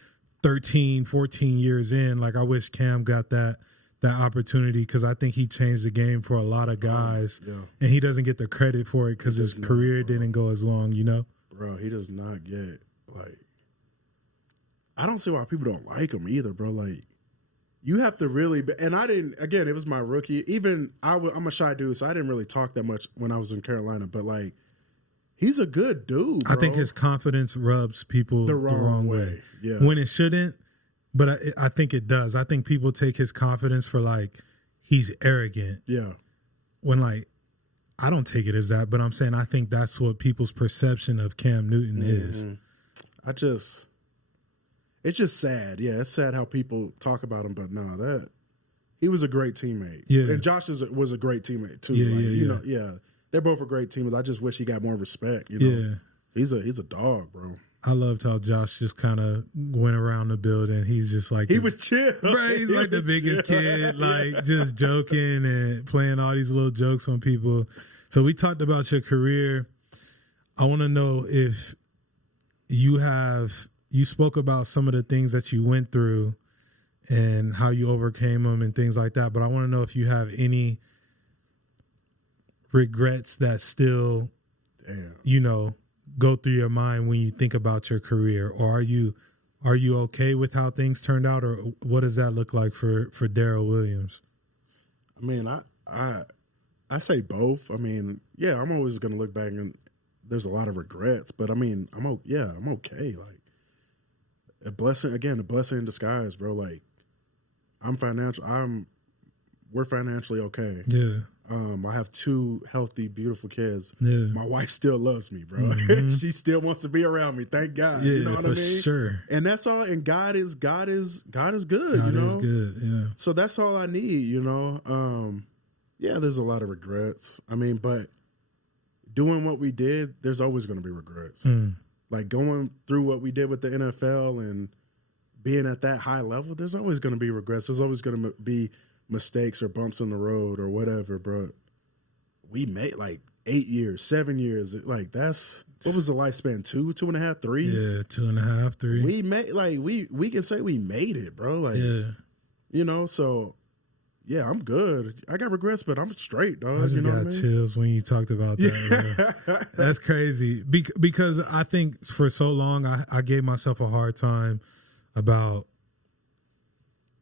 13, 14 years in. Like, I wish Cam got that opportunity because I think he changed the game for a lot of guys and he doesn't get the credit for it because his career didn't go as long, Bro, he does not get, I don't see why people don't like him either, bro. Like, you have to really and I didn't, again, it was my rookie. Even, I'm a shy dude, so I didn't really talk that much when I was in Carolina, but, he's a good dude, bro. I think his confidence rubs people the wrong way. Yeah. When it shouldn't, but I think it does. I think people take his confidence for, he's arrogant. Yeah. When, I don't take it as that, but I'm saying I think that's what people's perception of Cam Newton is. It's just sad. Yeah, it's sad how people talk about him, but he was a great teammate. Yeah. And Josh was a great teammate too. They're both a great team. I just wish he got more respect. Yeah. He's a dog, bro. I loved how Josh just kind of went around the building. He's just he was chill. Right, he's like the biggest kid, just joking and playing all these little jokes on people. So we talked about your career. I want to know if you spoke about some of the things that you went through and how you overcame them and things like that. But I want to know if you have any regrets that still, go through your mind when you think about your career, or are you okay with how things turned out, or what does that look like for Darrell Williams? I mean, I say both. I mean, I'm always going to look back and there's a lot of regrets, but I mean, I'm okay. A blessing in disguise, bro. We're financially okay. Yeah. I have two healthy, beautiful kids. Yeah. My wife still loves me, bro. She still wants to be around me. Thank God. Yeah, you know what I mean? Sure. And that's all. And God is good. God is good. Yeah. So that's all I need. There's a lot of regrets. I mean, but doing what we did, there's always going to be regrets. Like going through what we did with the NFL and being at that high level, there's always going to be regrets. There's always going to be mistakes or bumps in the road or whatever, bro. We made 8 years, 7 years. That's, what was the lifespan? 2.5, 3? Yeah, 2.5, 3. We made, we can say we made it, bro. So yeah, I'm good. I got regrets, but I'm straight, dog. I just got chills when you talked about that. Yeah. That's crazy. Because I think for so long I gave myself a hard time about,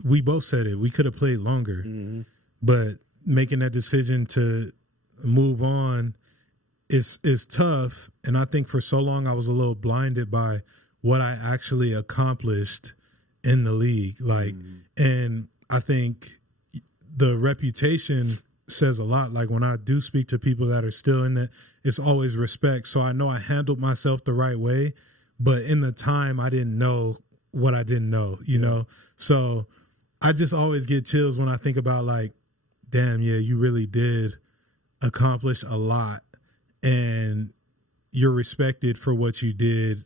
we both said it, we could have played longer, but making that decision to move on is tough. And I think for so long I was a little blinded by what I actually accomplished in the league. And I think the reputation says a lot. When I do speak to people that are still in it, it's always respect. So I know I handled myself the right way, but in the time I didn't know what I didn't know, you know? So I just always get chills when I think about damn, yeah, you really did accomplish a lot and you're respected for what you did,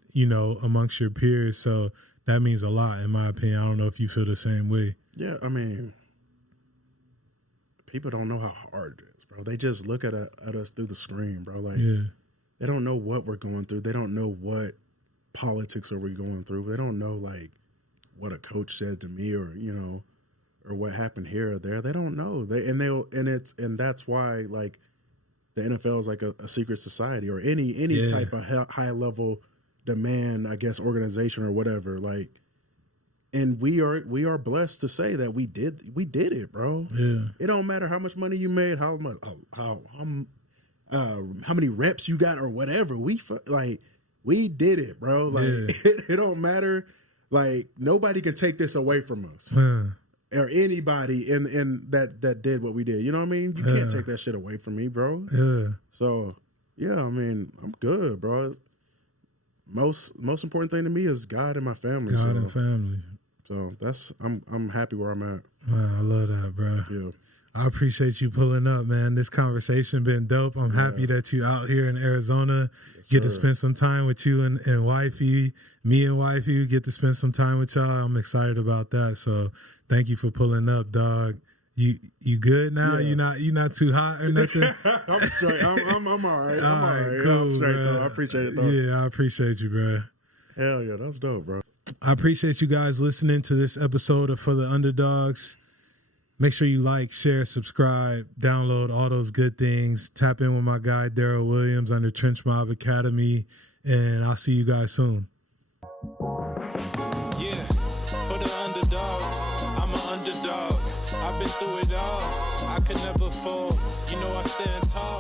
amongst your peers. So that means a lot in my opinion. I don't know if you feel the same way. Yeah, I mean, people don't know how hard it is, bro. They just look at us through the screen, bro. They don't know what we're going through. They don't know what politics are we going through. They don't know what a coach said to me or what happened here or there. They don't know. And that's why the NFL is a secret society or any type of high level demand, I guess, organization or whatever. And we are blessed to say that we did it, bro. Yeah. It don't matter how much money you made, how many reps you got or whatever. We did it, bro. It don't matter. Nobody can take this away from us or anybody in that did what we did. You know what I mean? You can't take that shit away from me, bro. Yeah. So Yeah, I mean, I'm good, bro. Most important thing to me is God and my family. God and family. So I'm happy where I'm at. Wow, I love that, bro. Yeah. I appreciate you pulling up, man. This conversation been dope. I'm happy that you out here in Arizona. Get to spend some time with you and wifey. Me and wifey get to spend some time with y'all. I'm excited about that. So thank you for pulling up, dog. You good now? Yeah. You not too hot or nothing? I'm straight. I'm all right. All right, cool, I'm straight, bro. though. I appreciate it, though. Yeah, I appreciate you, bro. Hell yeah, that's dope, bro. I appreciate you guys listening to this episode of For the Underdogs. Make sure you like, share, subscribe, download all those good things. Tap in with my guy, Daryl Williams, under Trench Mob Academy, and I'll see you guys soon. Yeah, for the underdogs, I'm an underdog. I've been through it all. I could never fall. You know I stand tall.